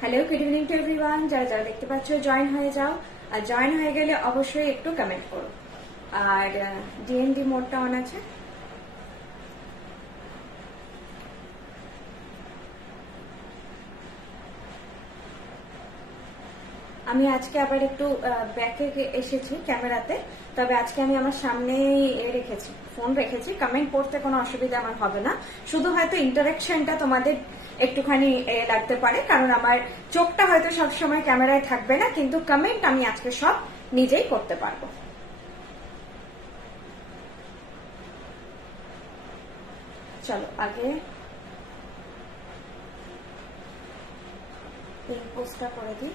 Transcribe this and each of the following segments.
Hello, good evening to everyone. যারা যারা দেখতে পাচ্ছ জয়েন হয়ে যাও, আর জয়েন হয়ে গেলে অবশ্যই একটু কমেন্ট করো। আর ডিএনডি মোডটা অন আছে। আমি আজকে আবার একটু ব্যাকে এসেছি ক্যামেরাতে, তবে আজকে আমি আমার সামনেই রেখেছি, ফোন রেখেছি। কমেন্ট পড়তে কোনো অসুবিধা আমার হবে না, শুধু হয়তো ইন্টারাকশনটা তোমাদের একটুখানি লাগতে পারে, কারণ আমার চোখটা হয়তো সবসময় ক্যামেরায় থাকবে না, কিন্তু কমেন্ট আমি আজকে সব নিজেই করতে পারবো। চলো আগে এই পোস্টটা করে দিই।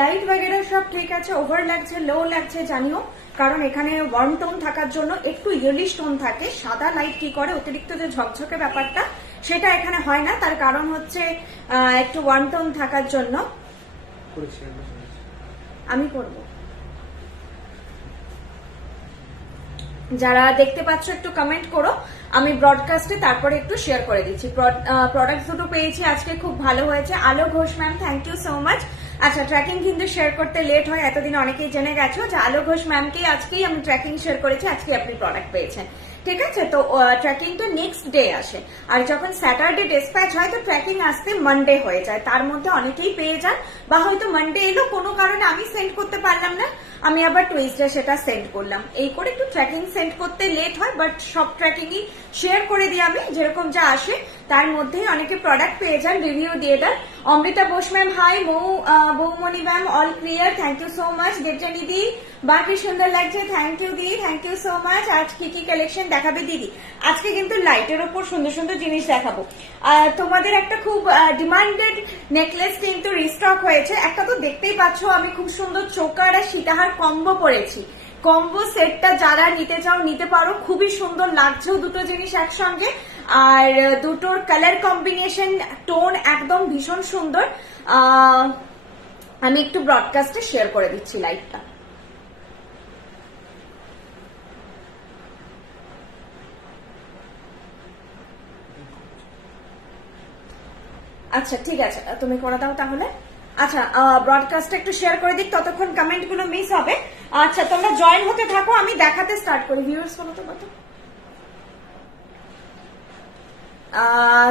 লাইট वगैरह সব ঠিক আছে। ওভার লাগছে, লো লাগছে জানিও, কারণ এখানে ওয়ার্ম টোন থাকার জন্য একটু ইয়েলিশ টোন থাকে। সাদা লাইট কি করে, অতিরিক্ত যে ঝকঝকে ব্যাপারটা সেটা এখানে হয় না, তার কারণ হচ্ছে একটু ওয়ার্ম টোন থাকার জন্য। আমি করবো। যারা দেখতে পাচ্ছ একটু কমেন্ট করো, আমি ব্রডকাস্টে তারপরে একটু শেয়ার করে দিচ্ছি। প্রোডাক্ট দুটো পেয়েছি আজকে, খুব ভালো হয়েছে। Alo Ghosh ma'am, thank you so much. আচ্ছা, ট্র্যাকিং কিন্তু শেয়ার করতে লেট হয়, এতদিন অনেকেই জেনে গেছো যে আলো ঘোষ ম্যামকেই আজকেই আমি ট্র্যাকিং শেয়ার করেছি, আজকে আপনি প্রোডাক্ট পেয়েছেন। ঠিক আছে, তো ট্র্যাকিংটা নেক্সট ডে আসে, আর যখন স্যাটারডে ডিসপ্যাচ হয় তো ট্র্যাকিং আসতে মানডে হয়ে যায়। তার মধ্যে অনেকেই পেয়ে যান, বা হয়তো মানডে এলো, কোনো কারণে আমি সেন্ড করতে পারলাম না, আমি আবার টুইসডে সেটা সেন্ড করলাম। এই করে একটু ট্র্যাকিং সেন্ড করতে লেট হয়, বাট সব ট্র্যাকিংই শেয়ার করে দিই আমি, যেরকম যা আসে তার মধ্যেই অনেকে প্রোডাক্ট পেয়ে যান, রিভিউ দিয়ে দেন। Amrita Bose ma'am hi, Boumoni ma'am all clear, thank you so much. গেটজানি দি, বাকি সুন্দর লাগছে, থ্যাংক ইউ দিদি, থ্যাংক ইউ সো মাচ। আজ কি কি কালেকশন দেখাবে দিদি? আজকে কিন্তু লাইটের ওপর সুন্দর সুন্দর জিনিস দেখাবো। তোমাদের একটা খুব ডিমান্ডেড নেকলেস কিন্তু রিস্টক হয়েছে। একটা তো দেখতেই পাচ্ছ, আমি খুব সুন্দর চোকার আর সীতাহার কম্বো পরেছি। কম্বো সেটটা যারা নিতে চাও নিতে পারো, খুবই সুন্দর লাগছেও দুটো জিনিস একসঙ্গে, আর দুটোর কালার কম্বিনেশন টোন একদম ভীষণ সুন্দর। আমি একটু ব্রডকাস্টে শেয়ার করে দিচ্ছি লাইটটা। আচ্ছা ঠিক আছে, তুমি করে দাও তাহলে। আচ্ছা, ব্রডকাস্টটা একটু শেয়ার করে দিক, ততক্ষণ কমেন্ট গুলো মিস হবে। আচ্ছা, তোমরা জয়েন হতে থাকো, আমি দেখাতে স্টার্ট করি। ভিউয়ার্স বলো তো কত,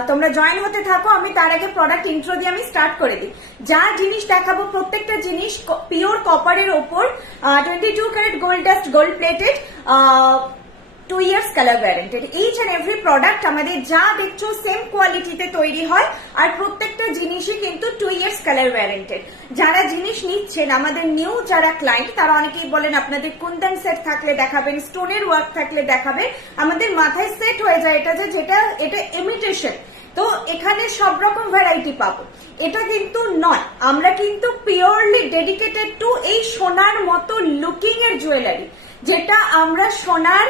তোমরা জয়েন হতে থাকো, আমি তার আগে প্রোডাক্ট ইন্ট্রো দিয়ে আমি স্টার্ট করে দিই। যা জিনিস দেখাবো প্রত্যেকটা জিনিস পিওর কপারের ওপর, 22 carat gold dust, gold plated, 2 years colour guaranteed. Each and every product আমাদের যা দেখছো সেম কোয়ালিটিতে তৈরি হয়, আর প্রত্যেকটা জিনিসই কিন্তু 2 years কালার গ্যারেন্টেড। যারা জিনিস নিচ্ছেন, আমাদের নিউ যারা ক্লায়েন্ট, তারা অনেকেই বলেন আপনাদের কুন্দন সেট থাকলে দেখাবেন, স্টোনের ওয়ার্ক থাকলে দেখাবেন। আমাদের মাথায় সেট হয়ে যায় এটা, যে যেটা এটা ইমিটেশন, তো এখানে সব রকম ভ্যারাইটি পাবো। এটা কিন্তু নয়, আমরা কিন্তু পিওরলি ডেডিকেটেড টু এই সোনার মতো লুকিং এর জুয়েলারি, যেটা আমরা সোনার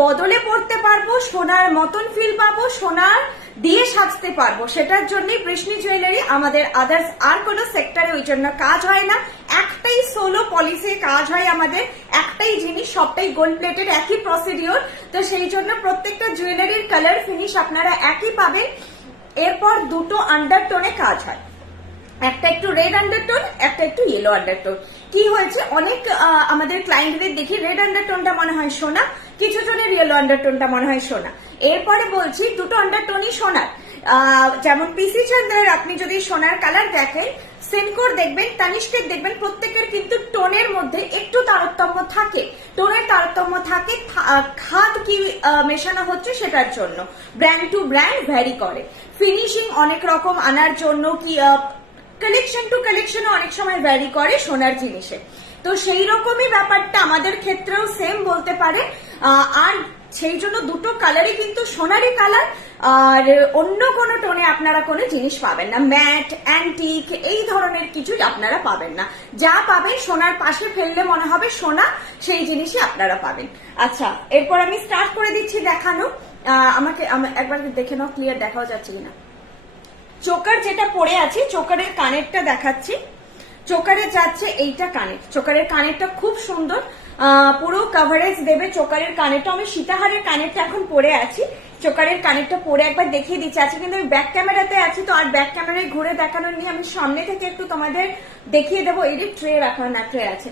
বদলে পড়তে পারবো, সোনার মতন ফিল পাবো, সোনার দিয়ে সাজতে পারবো। সেটার জন্যই বৃষ্ণি জুয়েলারি। আমাদের আদার্স আর কোনো সেক্টরে ওই জন্য কাজ হয় না, একটাই সোলো পলিসি কাজ হয় আমাদের, একটাই জিনিস, সবটাই গোল্ড প্লেটেড, একই প্রসিডিওর। তো সেই জন্য প্রত্যেকটা জুয়েলারির কালার ফিনিশ আপনারা একই পাবেন। এরপর দুটো আন্ডারটোনে কাজ হয়, একটা একটু রেড আন্ডারটোন, একটা একটু ইয়েলো আন্ডারটোন। কি হয়েছে, অনেক আমাদের ক্লায়েন্টদের দেখি রেড আন্ডারটোনটা মনে হয় সোনা, কিছু জনের ইয়েলো আন্ডারটোনটা মনে হয় সোনা। এরপরে বলছি দুটো আন্ডারটোনই সোনার। যেমন পিসি চন্দ্রের আপনি যদি সোনার কালার দেখেন, সেনকোর দেখবেন, তানিষ্কের দেখবেন, প্রত্যেকের কিন্তু টোনের মধ্যে একটু তারতম্য থাকে। টোনের তারতম্য থাকে, খাদ কি মেশানো হচ্ছে সেটার জন্য, ব্র্যান্ড টু ব্র্যান্ড ভ্যারি করে। ফিনিশিং অনেক রকম আনার জন্য কি কালেকশন টু কালেকশন অনেক সময় ভ্যারি করে সোনার জিনিসে। তো সেই রকমই ব্যাপারটা আমাদের ক্ষেত্রেও সেম বলতে পারে। আর সেই জন্য দুটো কালারই কিন্তু সোনারি কালার, আর অন্য কোনো টোনে আপনারা কোনো জিনিস পাবেন না, ম্যাট অ্যান্টিক এই ধরনের কিছু আপনারা পাবেন না। যা পাবেন সোনার পাশে ফেললে মনে হবে সোনা, সেই জিনিসই আপনারা পাবেন। আচ্ছা, এরপর আমি স্টার্ট করে দিচ্ছি দেখানো। আমাকে একবার দেখে নাও ক্লিয়ার দেখাও যাচ্ছে কিনা। চোকার যেটা পরে আছে, চোকারের কানেরটা দেখাচ্ছি। চোকারে যাচ্ছে এইটা কানের, চোকারের কানেরটা খুব সুন্দর, পুরো কভারেজ দেবে চোকারের কানেরটা। আমি সীতাহারের কানেরটা এখন পরে আছি, চোকারের কানেরটা পরে একবার দেখিয়ে দিচ্ছি। আছে কিন্তু আমি ব্যাক ক্যামেরাতে আছি, তো আর ব্যাক ক্যামেরায় ঘুরে দেখানোর নিয়ে আমি সামনে থেকে একটু তোমাদের দেখিয়ে দেবো। এই ট্রে রাখানো না, ট্রে আছে।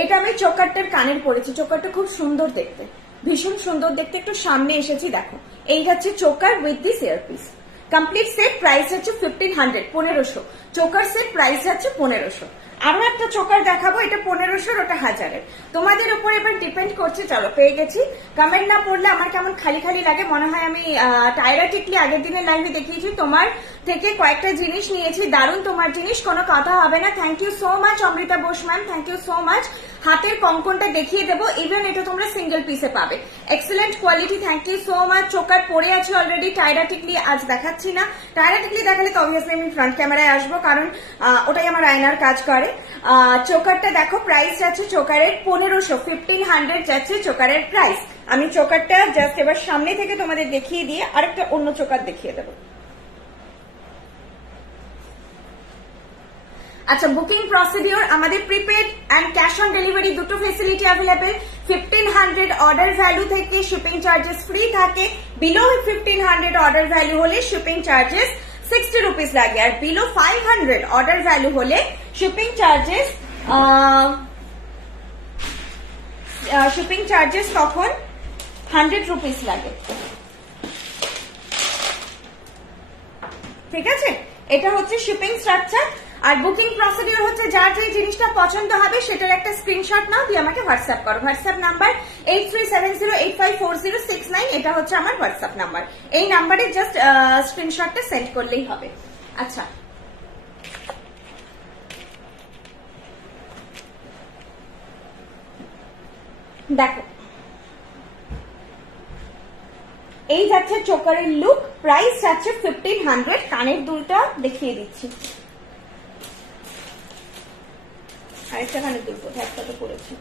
এটা আমি চোকারটার কানের পরেছি, চোকারটা খুব সুন্দর দেখতে, ভীষণ সুন্দর দেখতে। একটু সামনে এসেছি, দেখো এই হচ্ছে choker with this earpiece. Complete set price হচ্ছে 1500, 1500। চোকার সেট প্রাইস হচ্ছে 1500। আরো একটা চোকার দেখাবো, এটা 1500, ওটা 1000-এর। তোমাদের উপর এবার ডিপেন্ড করছে। চলো, পেয়ে গেছি। কমেন্ট না পড়লে আমার কেমন খালি খালি লাগে মনে হয়। আমি টায়রা টিকলি আগের দিনের লাইভে দেখিয়েছি, তোমার থেকে কয়েকটা জিনিস নিয়েছি, দারুণ তোমার জিনিস, কোনো কথা হবে না। Thank you so much Amrita Bose ma'am, thank you so much. হাতের কঙ্কনটা দেখিয়ে দেবো, ইভেন এটা তোমরা সিঙ্গেল পিসে পাবে, excellent quality. Thank you so much. Choker পরে আছে অলরেডি, টায়রা টিকলি আজ দেখাচ্ছি না। টায়রা টিকলি দেখালে তো অবভিয়াসলি আমি ফ্রন্ট ক্যামেরায় আসবো, কারণ ওটাই আমার আয়নার কাজ করে। চোকারটা দেখো, প্রাইস আছে চোকারের 1500, 1500 যাচ্ছে চোকারের প্রাইস। আমি চোকারটা জাস্ট এবার সামনে থেকে তোমাদের দেখিয়ে দিয়ে আরেকটা অন্য চোকার দেখিয়ে দেবো। আচ্ছা, বুকিং প্রসিডিওর আমাদের prepaid and cash on delivery দুটো ফেসিলিটি অ্যাভেলেবেল। 1500 অর্ডার ভ্যালু থেকে শিপিং চার্জেস ফ্রি থাকে। বিলো 1500 অর্ডার ভ্যালু হলে শিপিং চার্জেস 60 রুপিস লাগে, আর বিলো 500 অর্ডার ভ্যালু হলে শিপিং চার্জেস তখন 100 রুপিস লাগে। ঠিক আছে, এটা হচ্ছে শিপিং স্ট্রাকচার। আর বুকিং প্রসিডিওর হচ্ছে, যার যে জিনিসটা পছন্দ হবে সেটার একটা স্ক্রিনশট নাও, দিয়ে আমাকে হোয়াটসঅ্যাপ করো। হোয়াটসঅ্যাপ নাম্বার 8370854069, এটা হচ্ছে আমার হোয়াটসঅ্যাপ নাম্বার। এই নাম্বারে জাস্ট স্ক্রিনশটটা সেন্ড করলেই হবে। আচ্ছা, দেখো এই যাচ্ছে চোকারের লুক, প্রাইস যাচ্ছে 1500। কানের দুলটা দেখিয়ে দিচ্ছি, আরেকটা কানের দুল কোথায়, একটা তো পড়েছি।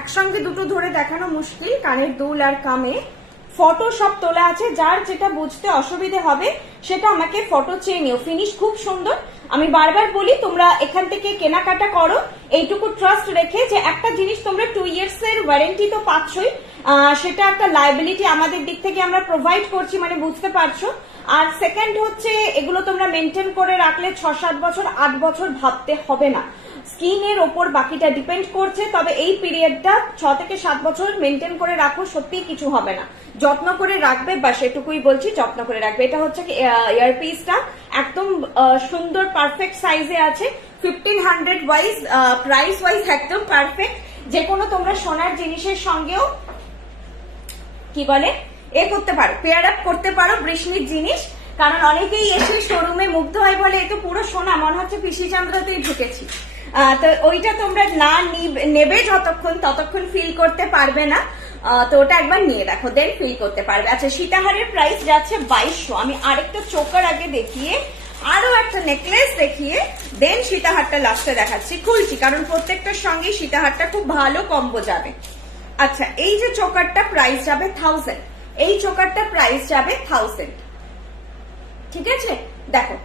একসঙ্গে দুটো ধরে দেখানো মুশকিল, কানের দুল আর কামে ফটো সব তোলা আছে। যার যেটা বুঝতে অসুবিধে হবে সেটা আমাকে ফটো চেয়ে নিও। ফিনিশ খুব সুন্দর। আমি বারবার বলি, তোমরা এখান থেকে কেনাকাটা করো এইটুকু ট্রাস্ট রেখে, যে একটা জিনিস তোমরা 2 years এর ওয়ারেন্টি তো পাচ্ছই, সেটা একটা লায়াবিলিটি আমাদের দিক থেকে আমরা প্রোভাইড করছি, মানে বুঝতে পারছো। আর সেকেন্ড হচ্ছে, এগুলো তোমরা মেনটেন করে রাখলে 6-7 বছর 8 বছর ভাবতে হবে না। স্কিনের ওপর বাকিটা ডিপেন্ড করছে, তবে এই পিরিয়ডটা 6 থেকে 7 বছর মেনটেন করে রাখো, সত্যি কিছু হবে না। যত্ন করে রাখবে, বা সেটুকুই বলছি, যত্ন করে রাখবে। এটা হচ্ছে ইয়ারপিসটা একদম সুন্দর পারফেক্ট সাইজে আছে। 1500 ওয়াইজ প্রাইস ওয়াইজ একদম পারফেক্ট। যে কোনো তোমরা সোনার জিনিসের সঙ্গেও কি বলে করতে পারো, পেয়ার আপ করতে পারো বৃষ্ণির জিনিস। কারণ অনেকেই এসে শোরুমে মুগ্ধ হয়, বলে এ তো পুরো সোনা, মনে হচ্ছে পিসি চামড়াতেই ঢুকেছি। তো ওইটা তোমরা না নেবে যতক্ষণ, ততক্ষণ ফিল করতে পারবে না। তো ওটা একবার নিয়ে দেখো, দেন ফিল করতে পারবে। আচ্ছা, সীতাহারের প্রাইস যাচ্ছে 2200। আমি আরেকটা চোকার আগে দেখিয়ে, আরো একটা নেকলেস দেখিয়ে, দেন সীতাহারটা লাস্টে দেখাচ্ছি। খুলছি, কারণ প্রত্যেকটার সঙ্গে সীতাহারটা খুব ভালো কম্বো যাবে। আচ্ছা, এই যে চোকারটা প্রাইস যাবে 1000, এই চোকারটা প্রাইস যাবে 1000। ঠিক আছে, দেখো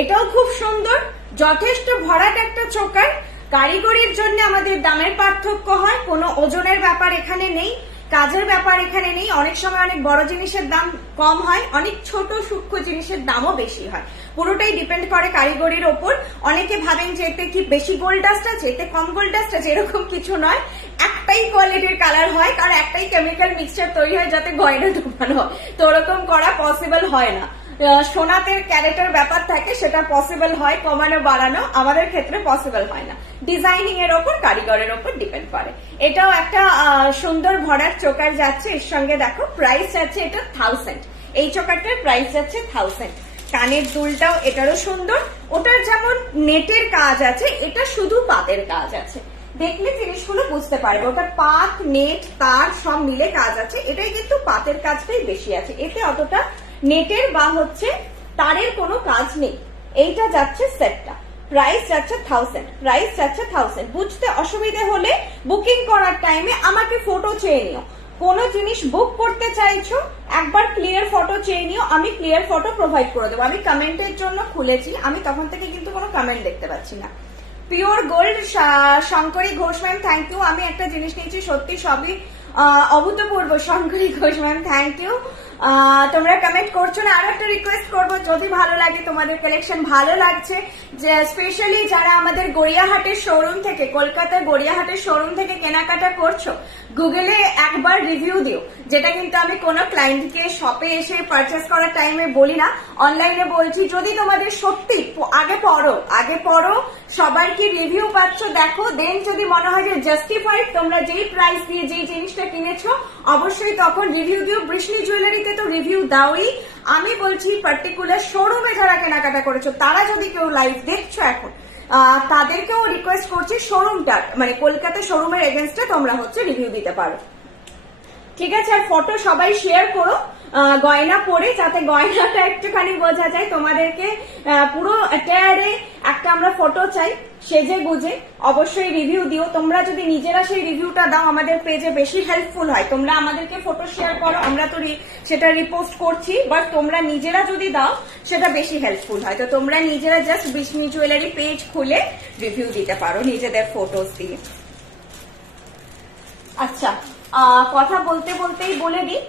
এটাও খুব সুন্দর, যথেষ্ট ভরাট একটা চোকার। কারিগরির জন্য আমাদের দামের পার্থক্য হয়, কোনো ওজনের ব্যাপার এখানে নেই, কাজের ব্যাপার এখানে নেই। অনেক সময় অনেক বড় জিনিসের দাম কম হয়, অনেক ছোট সূক্ষ্ম জিনিসের দামও বেশি হয়। পুরোটাই ডিপেন্ড করে কারিগরির ওপর। অনেকে ভাবেন যে এতে কি বেশি গোল্ড ডাস্ট আছে, এতে কম গোল্ড ডাস্ট আছে, এরকম কিছু নয়। একটাই কোয়ালিটির কালার হয়, কারণ একটাই কেমিক্যাল মিক্সচার তৈরি হয় যাতে গয়না ঢুকানো হয়, তো ওরকম করা পসিবল হয় না। সোনাতে ক্যারেটের ব্যাপার থাকে, সেটা পসিবল হয় কমানো বাড়ানো, আমাদের ক্ষেত্রে পসিবল হয় না। ডিজাইনিং এর ওপর, কারিগরের ওপর ডিপেন্ড করে। এটাও একটা সুন্দর ভরার চোকার যাচ্ছে। এর সঙ্গে দেখো প্রাইস যাচ্ছে এটা 1000, এই চোকারটার প্রাইস যাচ্ছে 1000। কানের দুলটাও এটারও সুন্দর, ওটার যেমন নেটের কাজ আছে, এটা শুধু পাতের কাজ আছে। দেখলে জিনিসগুলো বুঝতে পারবে, ওটা পাত, নেট, তার সব মিলে কাজ আছে। এটাই কিন্তু পাতের কাজটাই বেশি আছে, এতে অতটা নেটের বা হচ্ছে তারের কোনো কাজ নেই। এইটা যাচ্ছে সেটটা, প্রাইস যাচ্ছে 1000, প্রাইস যাচ্ছে 1000। বুঝতে অসুবিধে হলে বুকিং করার টাইমে আমাকে ফটো চেয়ে নিও। কোনো জিনিস বুক করতে চাইছো একবার ক্লিয়ার ফটো চেয়ে নিও, আমি ক্লিয়ার ফটো প্রোভাইড করে দেবো। আমি কমেন্টের জন্য খুলেছি, আমি তখন থেকে কিন্তু কোনো কমেন্ট দেখতে পাচ্ছি না। Pure gold Shankari Ghosh ma'am thank you. আমি একটা জিনিস নিয়েছি সত্যি সবই অভূতপূর্ব। Shankari Ghosh ma'am thank you. তোমরা কমেন্ট করছো না, আর একটা রিকোয়েস্ট করবো, যদি ভালো লাগে, তোমাদের কালেকশন ভালো লাগছে, যে স্পেশালি যারা আমাদের গড়িয়াহাটের শোরুম থেকে, কলকাতার গড়িয়াহাটের শোরুম থেকে কেনাকাটা করছো, গুগলে একবার রিভিউ দিও। যেটা কিন্তু আমি কোনো ক্লায়েন্টকে শপে এসে পারচেস করার টাইমে বলি না, অনলাইনে বলছি। যদি তোমাদের সত্যি আগে পড়ো সবার কি রিভিউ পাচ্ছ দেখো, দেন যদি মনে হয় যে জাস্টিফাইড, তোমরা যেই প্রাইস দিয়ে যেই জিনিসটা কিনেছো, অবশ্যই তখন রিভিউ দিও। বৃষ্ণি জুয়েলারিতে তো রিভিউ দাওই। আমি বলছি পার্টিকুলার শোরুমে যারা কেনাকাটা করেছো, তারা যদি কেউ লাইভ দেখছো এখন, তাদেরকেও রিকোয়েস্ট করছি শোরুমটা মানে কলকাতা শোরুমের এগেনস্টে তোমরা হচ্ছে রিভিউ দিতে পারো, ঠিক আছে? আর ফটো সবাই শেয়ার করো গয়না পরে, যাতে গয়নাটা একটুখানি বোঝা যায়। তোমাদেরকে পুরো অ্যাটায়ারে একটা আমরা ফটো চাই, সেজে গুজে। অবশ্যই রিভিউ দিও। তোমরা যদি নিজেরা সেই রিভিউটা দাও আমাদের পেজে বেশি হেল্পফুল হয়। তোমরা আমাদেরকে ফটো শেয়ার করো, আমরা তো সেটা রিপোস্ট করছি, বাট তোমরা নিজেরা যদি দাও সেটা বেশি হেল্পফুল হয়। তো তোমরা নিজেরা জাস্ট বৃষ্ণি জুয়েলারি পেজ খুলে রিভিউ দিতে পারো নিজেদের ফটোস দিয়ে। আচ্ছা, কথা বলতে বলতেই বলে দিই,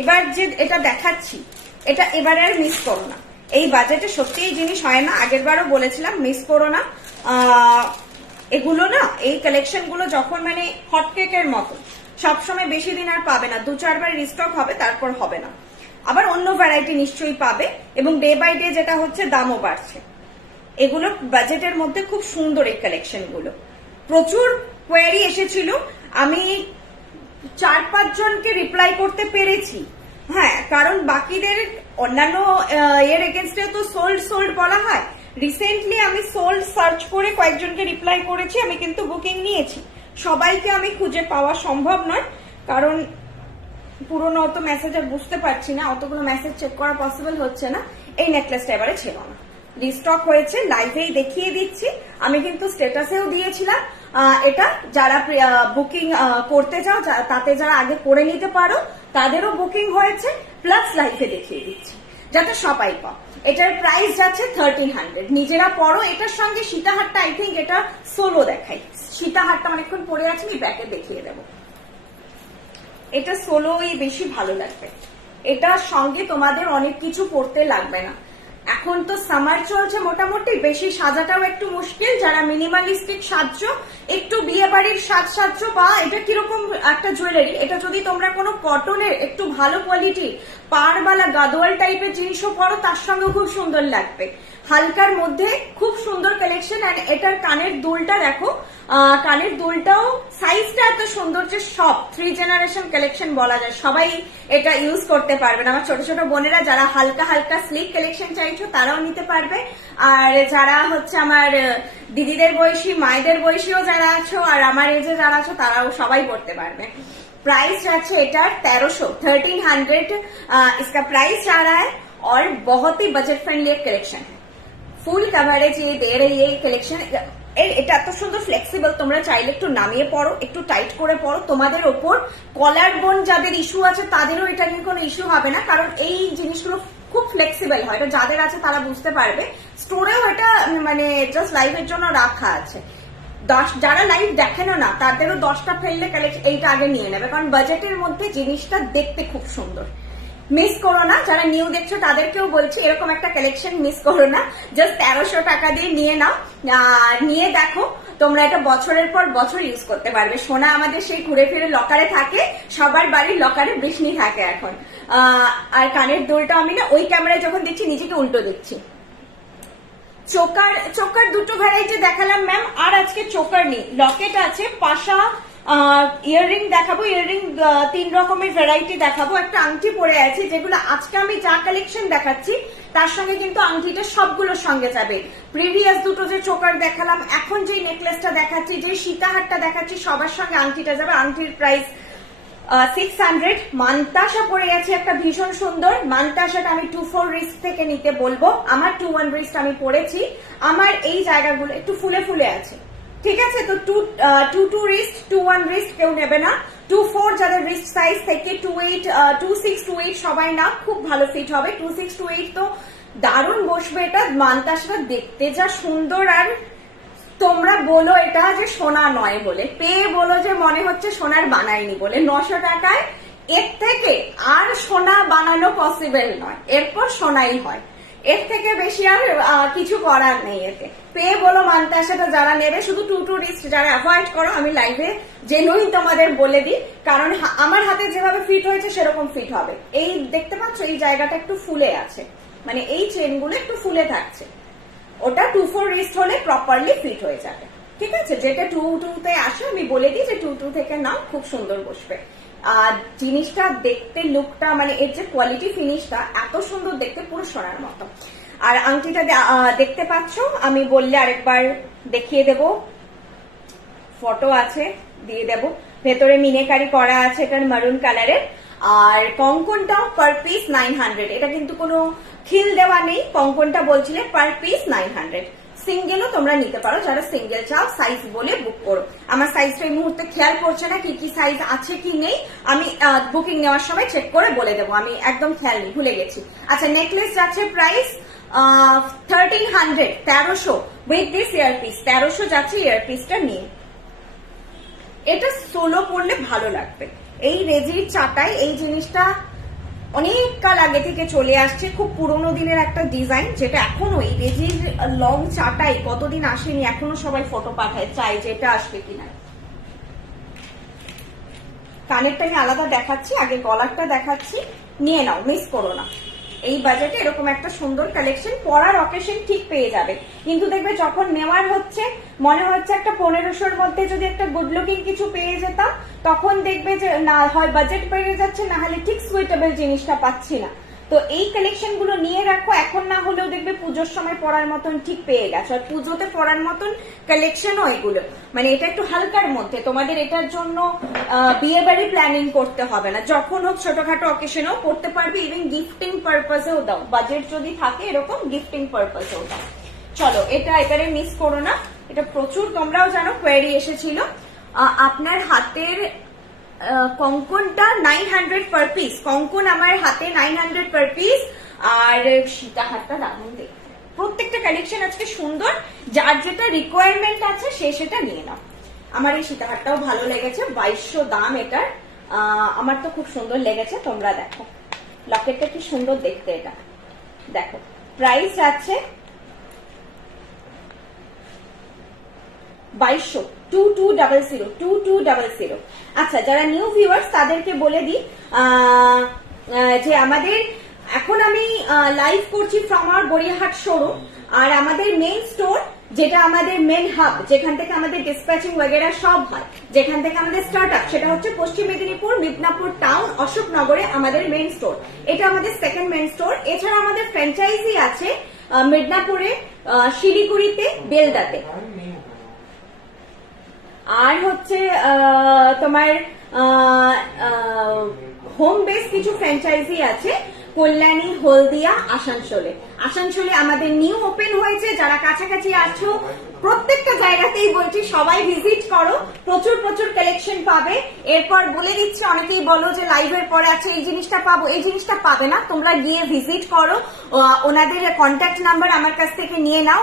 এবার যে এটা দেখাচ্ছি, এটা এবারে আর মিস করো না। এই বাজেটে সত্যি এই জিনিস হয় না, আগের বারও বলেছিলাম, মিস করো না। এগুলো না, এই কালেকশন গুলো যখন মানে হটকেকের মতো, সবসময় বেশি দিন আর পাবে না, 2-4 বার রিস্টক হবে, তারপর হবে না। আবার অন্য ভ্যারাইটি নিশ্চয়ই পাবে, এবং ডে বাই ডে যেটা হচ্ছে দামও বাড়ছে। এগুলো বাজেটের মধ্যে খুব সুন্দর এই কালেকশন গুলো। প্রচুর কোয়ারি এসেছিল, আমি 4-5 জনকে রিপ্লাই করতে পেরেছি। হ্যাঁ, কারণ বাকিদের অন্যান্য এর এগেনস্টে তো সোল্ড বলা হয়। রিসেন্টলি আমি সোল্ড সার্চ করে কয়েকজনকে রিপ্লাই করেছি, আমি কিন্তু বুকিং নিয়েছি। সবাইকে আমি খুঁজে পাওয়া সম্ভব নয়, কারণ পুরোনো অত মেসেজ আর বুঝতে পারছি না, অতগুলো মেসেজ চেক করা পসিবল হচ্ছে না। এই নেকলেসটা এবারে ছিল না, রিস্টক হয়েছে, লাইভেই দেখিয়ে দিচ্ছি। আমি কিন্তু স্ট্যাটাসেও দিয়েছিলাম, এটা যারা বুকিং করতে চাও, তাতে যারা আগে করে নিতে পারো তাদেরও বুকিং হয়েছে, প্লাস লাইভে দেখিয়ে দিচ্ছি যাতে সবাই পাও। এটার প্রাইস যাচ্ছে 1300। নিজেরা পড়ো। এটার সঙ্গে সীতাহারটা, আই থিঙ্ক এটা সোলো দেখাই, সীতাহারটা অনেকক্ষণ পরে আছে, আমি ব্যাকে দেখিয়ে দেবো। এটা সোলোই বেশি ভালো লাগবে, এটার সঙ্গে তোমাদের অনেক কিছু পড়তে লাগবে না। এখন তো সামার চলছে, মোটামুটি বেশি সাজাটাও একটু মুশকিল। যারা মিনিমালিস্টিক সাজছো, একটু বিয়ে বাড়ির সাজছো, বা এটা কিরকম একটা জুয়েলারি, এটা যদি তোমরা কোনো কটনের একটু ভালো কোয়ালিটির পাড়বালা গাদোয়াল টাইপের জিনিসও পরো, তার সঙ্গে খুব সুন্দর লাগবে। হালকার মধ্যে খুব সুন্দর কালেকশন। আর এটার কানের দুলটা দেখো, কানের দুলটাও সাইজটা এত সুন্দর যে সব 3 জেনারেশন কালেকশন বলা যায়, সবাই এটা ইউজ করতে পারবেন। আমার ছোট ছোট বোনেরা যারা হালকা হালকা স্লিক কালেকশন চাইছো তারাও নিতে পারবে, আর যারা হচ্ছে আমার দিদিদের বয়সী, মায়েদের বয়সীও যারা আছো, আর আমার এজে যারা আছো, তারাও সবাই পড়তে পারবে। प्राइस আছে এটার 1300 इसका प्राइस जा रहा है और बहुत ही बजट फ्रेंडली एक कलेक्शन है। ফুল কভারেজ ये दे रही है कलेक्शन। এটা এত সুন্দর ফ্লেক্সিবল, তোমরা চাইলে একটু নামিয়ে পড়ো, একটু টাইট করে পড়ো, তোমাদের ওপর কলার বোন যাদের ইস্যু আছে তাদেরও এটা নিয়ে কোনো ইস্যু হবে না, কারণ এই জিনিসগুলো খুব ফ্লেক্সিবল হয়। এটা যাদের আছে তারা বুঝতে পারবে। স্টোরেও এটা মানে জাস্ট লাইভের জন্য রাখা আছে। যারা লাইভ দেখেন না তাদেরও 10টা ফেললে এইটা আগে নিয়ে নেবে, কারণ বাজেটের মধ্যে জিনিসটা দেখতে খুব সুন্দর। মিস করো না, যারা নিউ দেখছো তাদেরকেও বলছি এরকম একটা কালেকশন মিস করো না। জাস্ট 1300 টাকা দিয়ে নিয়ে নাও, নিয়ে দেখো, তোমরা এটা বছরের পর বছর ইউজ করতে পারবে। সোনা আমাদের সেই ঘুরে ফিরে লকারে থাকে, সবার বাড়ির লকারে বৃষ্ণি থাকে এখন। আর কানের দুলটা আমি না ওই ক্যামেরায় যখন দেখছি নিজেকে উল্টো দেখছি। চোকার দুটো ভ্যারাইটি দেখালাম ম্যাম, আর আজকে চোকার নেই। লকেট আছে, পাশা ইয়াররিং দেখাবো, ইয়াররিং 3 রকমের ভ্যারাইটি দেখাবো। একটা আংটি পরে আছে, যেগুলো আজকে আমি যা কালেকশন দেখাচ্ছি তার সঙ্গে কিন্তু আংটিটা সবগুলোর সঙ্গে যাবে। প্রিভিয়াস দুটো যে চোকার দেখালাম, এখন যে নেকলেসটা দেখাচ্ছি, যে সীতাহারটা দেখাচ্ছি, সবার সঙ্গে আংটিটা যাবে। আংটির প্রাইস 600। মান্তাসা পরে গেছে একটা ভীষণ সুন্দর। মান্তাসাটা আমি 2-4 রিস্ট থেকে নিতে বলবো। আমার 2-1 রিস্ট আমি পরেছি। আমার এই জায়গাগুলো একটু ফুলে ফুলে আছে, ঠিক আছে? তো 2-2 রিস্ট, 2-1 রিস্ট কেউ নেবে না। 2-4 যাদের রিস্ট সাইজ থেকে 2-8, 2-6, 2-8 সবাই না, খুব ভালো ফিট হবে। 2-6, 2-8 তো দারুণ বসবে এটা। মান্তাসাটা দেখতে যা সুন্দর, আর তোমরা বলো এটা যে সোনা নয় বলে, পেয়ে বলো যে মনে হচ্ছে সোনার বানায়নি বলে। 900 টাকায় এর থেকে আর সোনা বানানো পসিবল নয়, এরপর সোনাই হয়, এর থেকে বেশি আর কিছু করার নেই এতে। পেয়ে বলো মান্তাসাটা যারা নেবে। শুধু 2-2 রিস্ট যারা অ্যাভয়েড করো, আমি লাইভে জেনুইন তোমাদের বলে দিই, কারণ আমার হাতে যেভাবে ফিট হয়েছে সেরকম ফিট হবে। এই দেখতে পাচ্ছ এই জায়গাটা একটু ফুলে আছে, মানে এই চেনগুলো একটু ফুলে থাকছে। ওটা 2-4 রিস্ট হলে প্রপারলি ফিট হয়ে যাবে, ঠিক আছে? যেটা 2-2 তে আসে আমি বলে দিই যে 2-2 থেকে নাও, খুব সুন্দর বসবে। আর জিনিসটা দেখতে, লুকটা, মানে এর যে কোয়ালিটি ফিনিশটা এত সুন্দর দেখতে, পুরো সোনার মতো। আর আংটিটা দেখতে পাচ্ছ, আমি বললে আরেকবার দেখিয়ে দেব, ফটো আছে দিয়ে দেব। ভেতরে মিনেকারি করা আছে, এটার মারুন কালারের। আর কঙ্কনটাও পার পিস 900। এটা কিন্তু কোনো খিল দেওয়া নেই, কঙ্কনটা বলছিলে পার পিস 900। সিঙ্গেলও তোমরা নিতে পারো, যারা সিঙ্গেল চাও সাইজ বলে বুক করো। আমার সাইজটা এই মুহূর্তে খেয়াল করছে না, কি কি সাইজ আছে কি নেই, আমি বুকিং নেওয়ার সময় চেক করে বলে দেবো। আমি একদম খেয়াল নেই, ভুলে গেছি। আচ্ছা, নেকলেস যাচ্ছে প্রাইস 1300, 1300 উইথ দিস ইয়ারপিস। 1300 যাচ্ছে ইয়ারপিসটা নিয়ে। এটা সোলো পরলে ভালো লাগবে। এই রেজির চাটাই এই জিনিসটা অনেক কাল আগে থেকে চলে আসছে, খুব পুরোনো দিনের একটা ডিজাইন, যেটা এখনো এই রেজির লং চাটাই কতদিন আসেনি, এখনো সবাই ফটো পাঠায়, চাই যে এটা আসবে কিনা। কানেরটা আমি আলাদা দেখাচ্ছি, আগে গলারটা দেখাচ্ছি, নিয়ে নাও, মিস করো না। এই বাজেটে এরকম একটা সুন্দর কালেকশন পরার অকেশন ঠিক পেয়ে যাবে। কিন্তু দেখবে যখন নেওয়ার হচ্ছে, মনে হচ্ছে একটা 1500-র মধ্যে যদি একটা গুড লুকিং কিছু পেয়ে যেতাম, তখন দেখবে যে না হয় বাজেট বেড়ে যাচ্ছে, না হলে ঠিক সুইটেবল জিনিসটা পাচ্ছি না। তো এই কালেকশন গুলো নিয়ে রাখো, এখন না হলেও দেখবে পুজোর সময় পরার মতন ঠিক পেয়ে গেছো। আর পুজোতে পরার মতন কালেকশনও এগুলো, মানে এটা একটু হালকার মধ্যে। তোমাদের এটার জন্য বিয়ে বাড়ি প্ল্যানিং করতে হবে না, যখন হোক ছোটখাটো অকেশনেও পড়তে পারবে, ইভেন গিফটিং পারপাসেও দাও, বাজেট যদি থাকে এরকম গিফটিং পারপাসেও দাও। চলো, এটা এবারে মিস করো না। এটা প্রচুর, তোমরাও জানো, কোয়েরি এসেছিল। আপনার হাতের কঙ্কনটা 900 পার পিস। কঙ্কন আমার হাতে 900 পার পিস। আর সীতাহারটা দারুণ দেখতে। প্রত্যেকটা কালেকশন আজকে সুন্দর, যার যেটা রিকোয়ারমেন্ট আছে সে সেটা নিয়ে নাও। আমার এই সীতাহারটাও ভালো লেগেছে, 2200 দাম এটার। আমার তো খুব সুন্দর লেগেছে। তোমরা দেখো লকেটটা কি সুন্দর দেখতে, এটা দেখো। প্রাইস আছে 2200, 2200। আচ্ছা, যারা নিউ ভিউয়ার্স তাদেরকে বলে দিই যে আমাদের এখন আমি লাইভ করছি ফ্রম আওয়ার গড়িয়াহাট শোরুম। আর আমাদের মেইন স্টোর, যেটা আমাদের মেন হাব, যেখান থেকে আমাদের ডিসপ্যাচিং वगैरह সব হয়, যেখান থেকে আমাদের স্টার্ট আপ, সেটা হচ্ছে পশ্চিম মেদিনীপুর মিদনাপুর টাউন অশোকনগরে আমাদের মেইন স্টোর। এটা আমাদের সেকেন্ড মেইন স্টোর। এছাড়া আমাদের ফ্র্যাঞ্চাইজি আছে মিদনাপুরে, শিলিগুড়িতে, বেলদাতে। আর হচ্ছে তোমার হোম বেস কিছু ফ্র্যাঞ্চাইজি আছে কল্যাণী, হলদিয়া, আসানসোলে। আসানসোলে আমাদের নিউ ওপেন হয়েছে। যারা কাছাকাছি আছো প্রত্যেকটা জায়গাতেই বলছি সবাই ভিজিট করো, প্রচুর প্রচুর কালেকশন পাবে। এরপর বলে দিচ্ছি, অনেকেই বলো যে লাইভের পরে আছে এই জিনিসটা পাবো, এই জিনিসটা পাবে না। তোমরা গিয়ে ভিজিট করো, ওনাদের কন্ট্যাক্ট নাম্বার আমার কাছ থেকে নিয়ে নাও,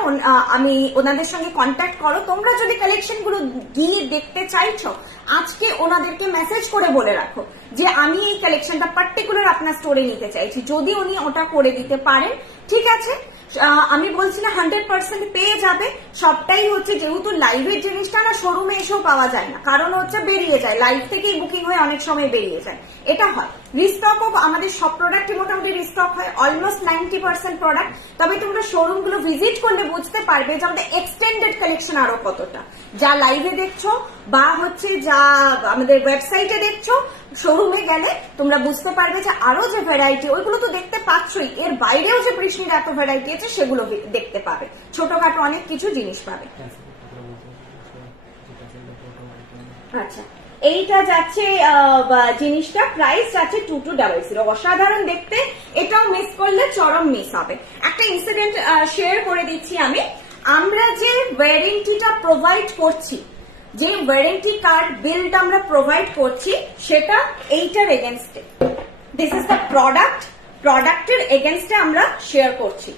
আমি ওনাদের সঙ্গে কন্ট্যাক্ট করো। তোমরা যদি কালেকশন গুলো গিয়ে দেখতে চাইছো, আজকে ওনাদেরকে মেসেজ করে বলে রাখো যে আমি এই কালেকশনটা পার্টিকুলার আপনার স্টোরে নিতে চাইছি। যদি উনি ওটা করে দিতে পারেন, ঠিক আছে। আমি বলছি না 100% পেয়ে যাবে। সবটাই হচ্ছে যেহেতু লাইভের জিনিসটা না শোরুমে এসেও পাওয়া যায় না, কারণ হচ্ছে বেরিয়ে যায়, লাইভ থেকেই বুকিং হয়ে অনেক সময় বেরিয়ে যায়, এটা হয়। রিস্টকও আমাদের সব প্রোডাক্টে মোটামুটি রিস্টক হয়, অলমোস্ট 90% প্রোডাক্ট। তবে তোমরা শোরুম গুলো ভিজিট করলে বুঝতে পারবে যে আমাদের এক্সটেন্ডেড কালেকশন আরো কতটা, যা লাইভে দেখছো বা হচ্ছে যা আমাদের ওয়েবসাইটে দেখছো, শোরুমে গেলে তোমরা বুঝতে পারবে যে আরো যে ভ্যারাইটি, ওইগুলো তো দেখতে পাচ্ছই, এর বাইরেও যে বৃষ্টির এত ভ্যারাইটি আছে সেগুলো দেখতে পাবে, ছোটখাটো অনেক কিছু জিনিস পাবে। আচ্ছা, এইটা যাচ্ছে জিনিসটা প্রাইস যাচ্ছে 2200, অসাধারণ দেখতে, এটাও মিস করলে চরম মিস হবে। একটা ইনসিডেন্ট শেয়ার করে দিচ্ছি আমি। আমরা যে ওয়ারেন্টিটা প্রোভাইড করছি, যে ওয়ারেন্টি কার্ড বিলটা আমরা প্রোভাইড করছি, সেটা এইটার এগেনস্টে, দিস ইজ দ্য প্রোডাক্টের এগেনস্টে আমরা শেয়ার করছি।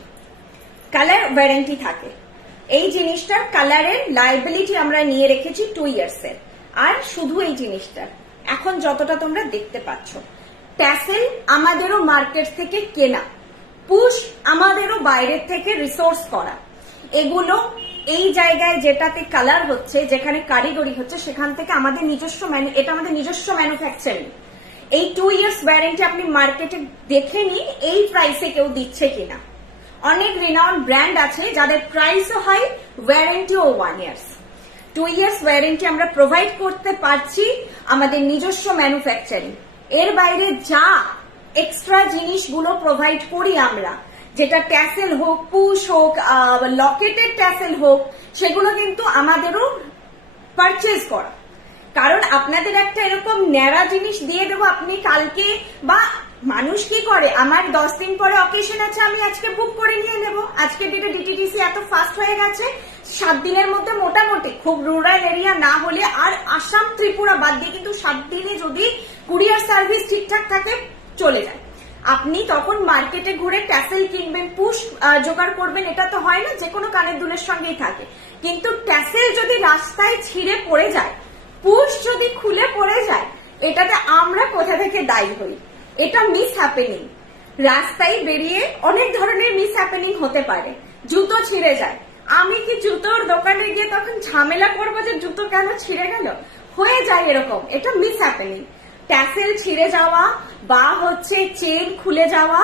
কালার ওয়ারেন্টি থাকে, এই জিনিসটার কালারের লাইবিলিটি আমরা নিয়ে রেখেছি 2 years এর। আর শুধু এই জিনিসটা এখন যতটা তোমরা দেখতে পাচ্ছ, ট্যাসেল আমাদেরও মার্কেট থেকে কেনা, পুশ আমাদেরও বাইরের থেকে রিসোর্স করা, এগুলো এই জায়গায় যেটাতে কালার হচ্ছে, যেখানে কারিগরি হচ্ছে, সেখান থেকে আমাদের নিজস্ব এটা আমাদের নিজস্ব ম্যানুফ্যাকচারিং। এই 2 years ওয়ারেন্টি আপনি মার্কেটে দেখে নিন এই প্রাইসে কেউ দিচ্ছে কিনা। অনেক রিনাউন্ড ব্র্যান্ড আছে যাদের প্রাইসও হয়, ওয়ারেন্টিও 1 years। 2 years ওয়ারেন্টি আমরা প্রোভাইড করতে পারছি আমাদের নিজস্ব ম্যানুফ্যাকচারিং। এর বাইরে যা এক্সট্রা জিনিসগুলো প্রোভাইড করি আমরা, যেটা ট্যাসেল হোক, পুশ হোক, লকেটেড ট্যাসেল হোক, সেগুলো কিন্তু আমাদেরও পারচেজ করা। কারণ আপনাদের একটা এরকম ন্যাড়া জিনিস দিয়ে দেবো, আপনি কালকে, বা মানুষ কি করে, আমার 10 দিন পরে অকেশন আছে, আমি আজকে বুক করে নিয়ে নেব, আজকে ডেটে ডিটিডিসি এত ফাস্ট হয়ে গেছে, 7 দিনের মধ্যে মোটামুটি, খুব রুরাল এরিয়া না হলে, আর আসাম ত্রিপুরা বাদ দিয়ে কিন্তু 7 দিনে যদি কুরিয়ার সার্ভিস ঠিকঠাক থাকে চলে যায়। আপনি তখন মার্কেটে ঘুরে ট্যাসেল কিনবেন, পুশ জোগাড় করবেন, এটা তো হয় না, যে কোনো কানের দুলের সঙ্গেই থাকে। কিন্তু ট্যাসেল যদি রাস্তায় ছিঁড়ে পড়ে যায়, পুশ যদি খুলে পড়ে যায়, এটাতে আমরা কোথা থেকে দায়ী হই? এটা মিস হ্যাপেনিং। রাস্তায় বেরিয়ে অনেক ধরনের মিস হ্যাপেনিং হতে পারে, জুতো ছিঁড়ে যায়, আমি কি জুতোর দোকানে গিয়ে তখন ঝামেলা করবো যে জুতো কেন ছিঁড়ে গেল? হয়ে যায় এরকম, এটা মিস হ্যাপেনিং। ট্যাসেল ছিঁড়ে যাওয়া বা হচ্ছে চেন খুলে যাওয়া,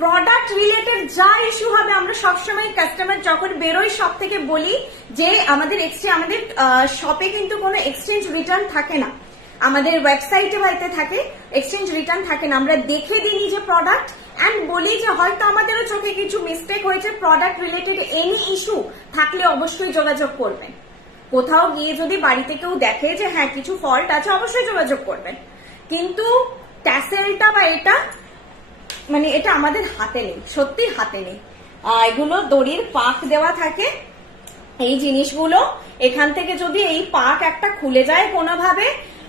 প্রোডাক্ট রিলেটেড যা ইস্যু হবে, আমরা সবসময় কাস্টমার যখন বেরোই সব থেকে বলি যে আমাদের শপে কিন্তু কোনো এক্সচেঞ্জ রিটার্ন থাকে না, আমাদের ওয়েবসাইটে বাড়িতে থাকে, এক্সচেঞ্জ রিটার্ন থাকে না। আমরা দেখে দিই নিজে প্রোডাক্ট অ্যান্ড বলি যে হয়তো আমাদেরও চোখে কিছু মিস্টেক হয়েছে, প্রোডাক্ট রিলেটেড এনি ইস্যু থাকলে অবশ্যই যোগাযোগ করবেন। কোথাও গিয়ে যদি বাড়িতে কেউ দেখে যে হ্যাঁ কিছু ফল্ট আছে, অবশ্যই যোগাযোগ করবেন। কিন্তু ট্যাসেলটা বা এটা মানে এটা আমাদের হাতে নেই, সত্যি হাতে নেই। এগুলো দড়ির পাক দেওয়া থাকে, এই জিনিসগুলো এখান থেকে যদি এই পাক একটা খুলে যায় কোনোভাবে,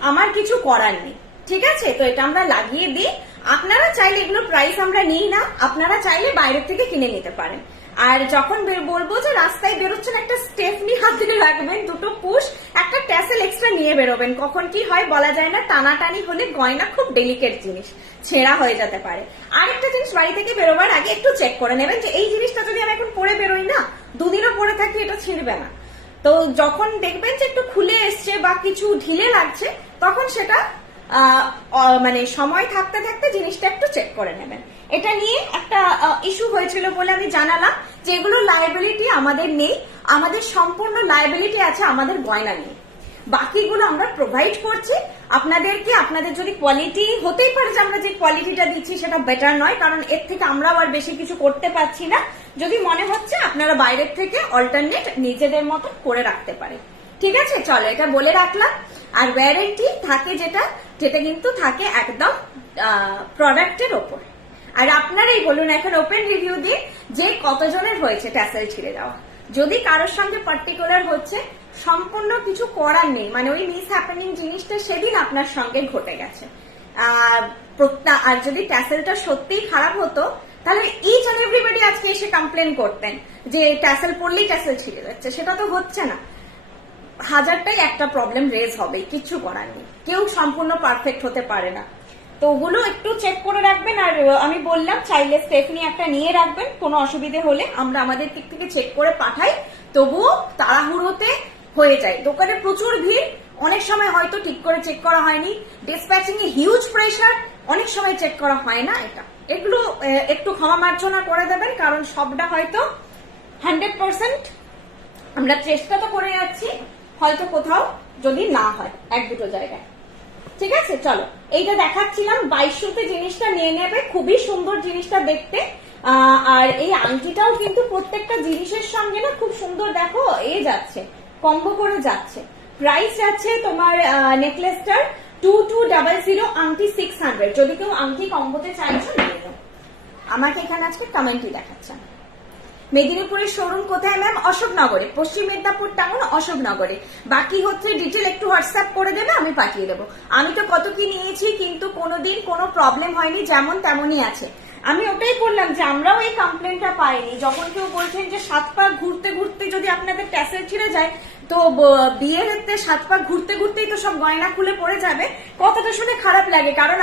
আমার কিছু করার নেই, ঠিক আছে? তো এটা আমরা লাগিয়ে দিই। আপনারা চাইলে, এগুলো প্রাইস আমরা নিই না, আপনারা চাইলে বাইরের থেকে কিনে নিতে পারেন। আর যখন বলবো যে রাস্তায় বেরোচ্ছেন, একটা স্টেফনি হাতে রাখবেন, দুটো পুশ, একটা ট্যাসেল এক্সট্রা নিয়ে বেরোবেন। কখন কি হয় বলা যায় না, টানাটানি হলে গয়না খুব ডেলিকেট জিনিস, ছেঁড়া হয়ে যেতে পারে। আরেকটা জিনিস, বাড়ি থেকে বেরোবার আগে একটু চেক করে নেবেন যে এই জিনিসটা যদি আমি এখন পরে বেরোই না, 2 দিনও পরে থাকি, এটা ছিঁড়বে না। তো যখন দেখবেন যে একটু খুলে এসছে বা কিছু ঢিলে লাগছে, তখন সেটা মানে সময় থাকতে থাকতে জিনিসটা একটু চেক করে নেবেন। এটা নিয়ে একটা ইস্যু হয়েছিল বলে আমি জানালাম যে এগুলো লায়াবিলিটি আমাদের নেই, আমাদের সম্পূর্ণ লায়াবিলিটি আছে আমাদের গয়না নিয়ে, বাকিগুলো আমরা প্রোভাইড করছি আপনাদেরকে। আপনাদের যদি কোয়ালিটি, হতেই পারে যে আমরা যে কোয়ালিটিটা দিচ্ছি সেটা বেটার নয়, কারণ এর থেকে আমরা আর বেশি কিছু করতে পারছি না। যদি মনে হচ্ছে আপনারা বাইরের থেকে অল্টারনেট নিজেদের মতো করে রাখতে পারেন, ঠিক আছে? চলো, এটা বলে রাখলাম। আর ওয়ারেন্টি থাকে যেটা কিন্তু থাকে একদম প্রোডাক্টের ওপর। আর আপনারাই বলুন এখন ওপেন রিভিউ দিয়ে যে কতজনের হয়েছে ট্যাসেল ছিঁড়ে যাওয়া। যদি কারোর সঙ্গে পার্টিকুলার হচ্ছে, সম্পূর্ণ কিছু করার নেই, মানে ওই মিস হ্যাপেনিং জিনিসটা সেদিন আপনার সঙ্গে ঘটে গেছে। আর যদি ট্যাসেলটা সত্যিই খারাপ হতো, তাহলে ইচ এন্ড এভরিবডি আজকে এসে কমপ্লেন করতেন যে ট্যাসেল পড়লেই ট্যাসেল ছিঁড়ে যাচ্ছে। সেটা তো হচ্ছে না, হাজারটাই একটা প্রবলেম রেজ হবে, কিছু করার নেই, কেউ সম্পূর্ণ পারফেক্ট হতে পারে না। তো ওগুলো একটু চেক করে রাখবেন। আর আমি বললাম চাইলে স্টেফনি একটা নিয়ে রাখবেন, কোনো অসুবিধে হলে আমরা আমাদের দিক থেকে চেক করে পাঠাই, তবুও তাড়াহুড়োতে হয়ে যায়। দোকানে প্রচুর ভিড়, অনেক সময় হয়তো ঠিক করে চেক করা হয়নি, ডিসপ্যাচিং এ হিউজ প্রেশার, অনেক সময় চেক করা হয় না। এগুলো একটু ক্ষমা মার্জনা করে দেবেন, কারণ সবটা হয়তো 100% আমরা চেষ্টা তো করে যাচ্ছি, হয়তো কোথাও যদি না হয় এক দুটো জায়গায়। ঠিক আছে, চলো এইটা দেখাচ্ছিলাম 2200-তে জিনিসটা নিয়ে নেবে, খুবই সুন্দর জিনিসটা দেখতে। আর এই আংটিটাও কিন্তু প্রত্যেকটা জিনিসের সঙ্গে না খুব সুন্দর, দেখো যাচ্ছে কম্বো করে যাচ্ছে। প্রাইস যাচ্ছে তোমার নেকলেসটার 2200, আংটি 600। যদি কেউ আংটি কম্বোতে চাইছো নিয়ে নাও। আমাকে এখানে আজকে কমেন্টই দেখাচ্ছে। মেদিনীপুরের শোরুম কোথায় ম্যাম? অশোকনগরে, পশ্চিম মেদিনীপুর টাউন অশোকনগরে। বাকি হচ্ছে ডিটেল একটু হোয়াটসঅ্যাপ করে দেবে, আমি পাঠিয়ে দেবো। আমি তো কত কি নিয়েছি, কিন্তু কোনোদিন কোনো প্রবলেম হয়নি, যেমন তেমনই আছে। আমি ওটাই বললাম যে আমরাও এই কমপ্লেনটা পাইনি। যখন কেউ বলছেন যে 7 পা ঘুরতে ঘুরতে যদি আপনাদের ট্যাসেল ছিঁড়ে যায়, তো বিয়ের ক্ষেত্রে 7 পা ঘুরতে ঘুরতেই তো সব গয়না খুলে পড়ে যাবে, কথাটা শুনে খারাপ লাগে। কারণ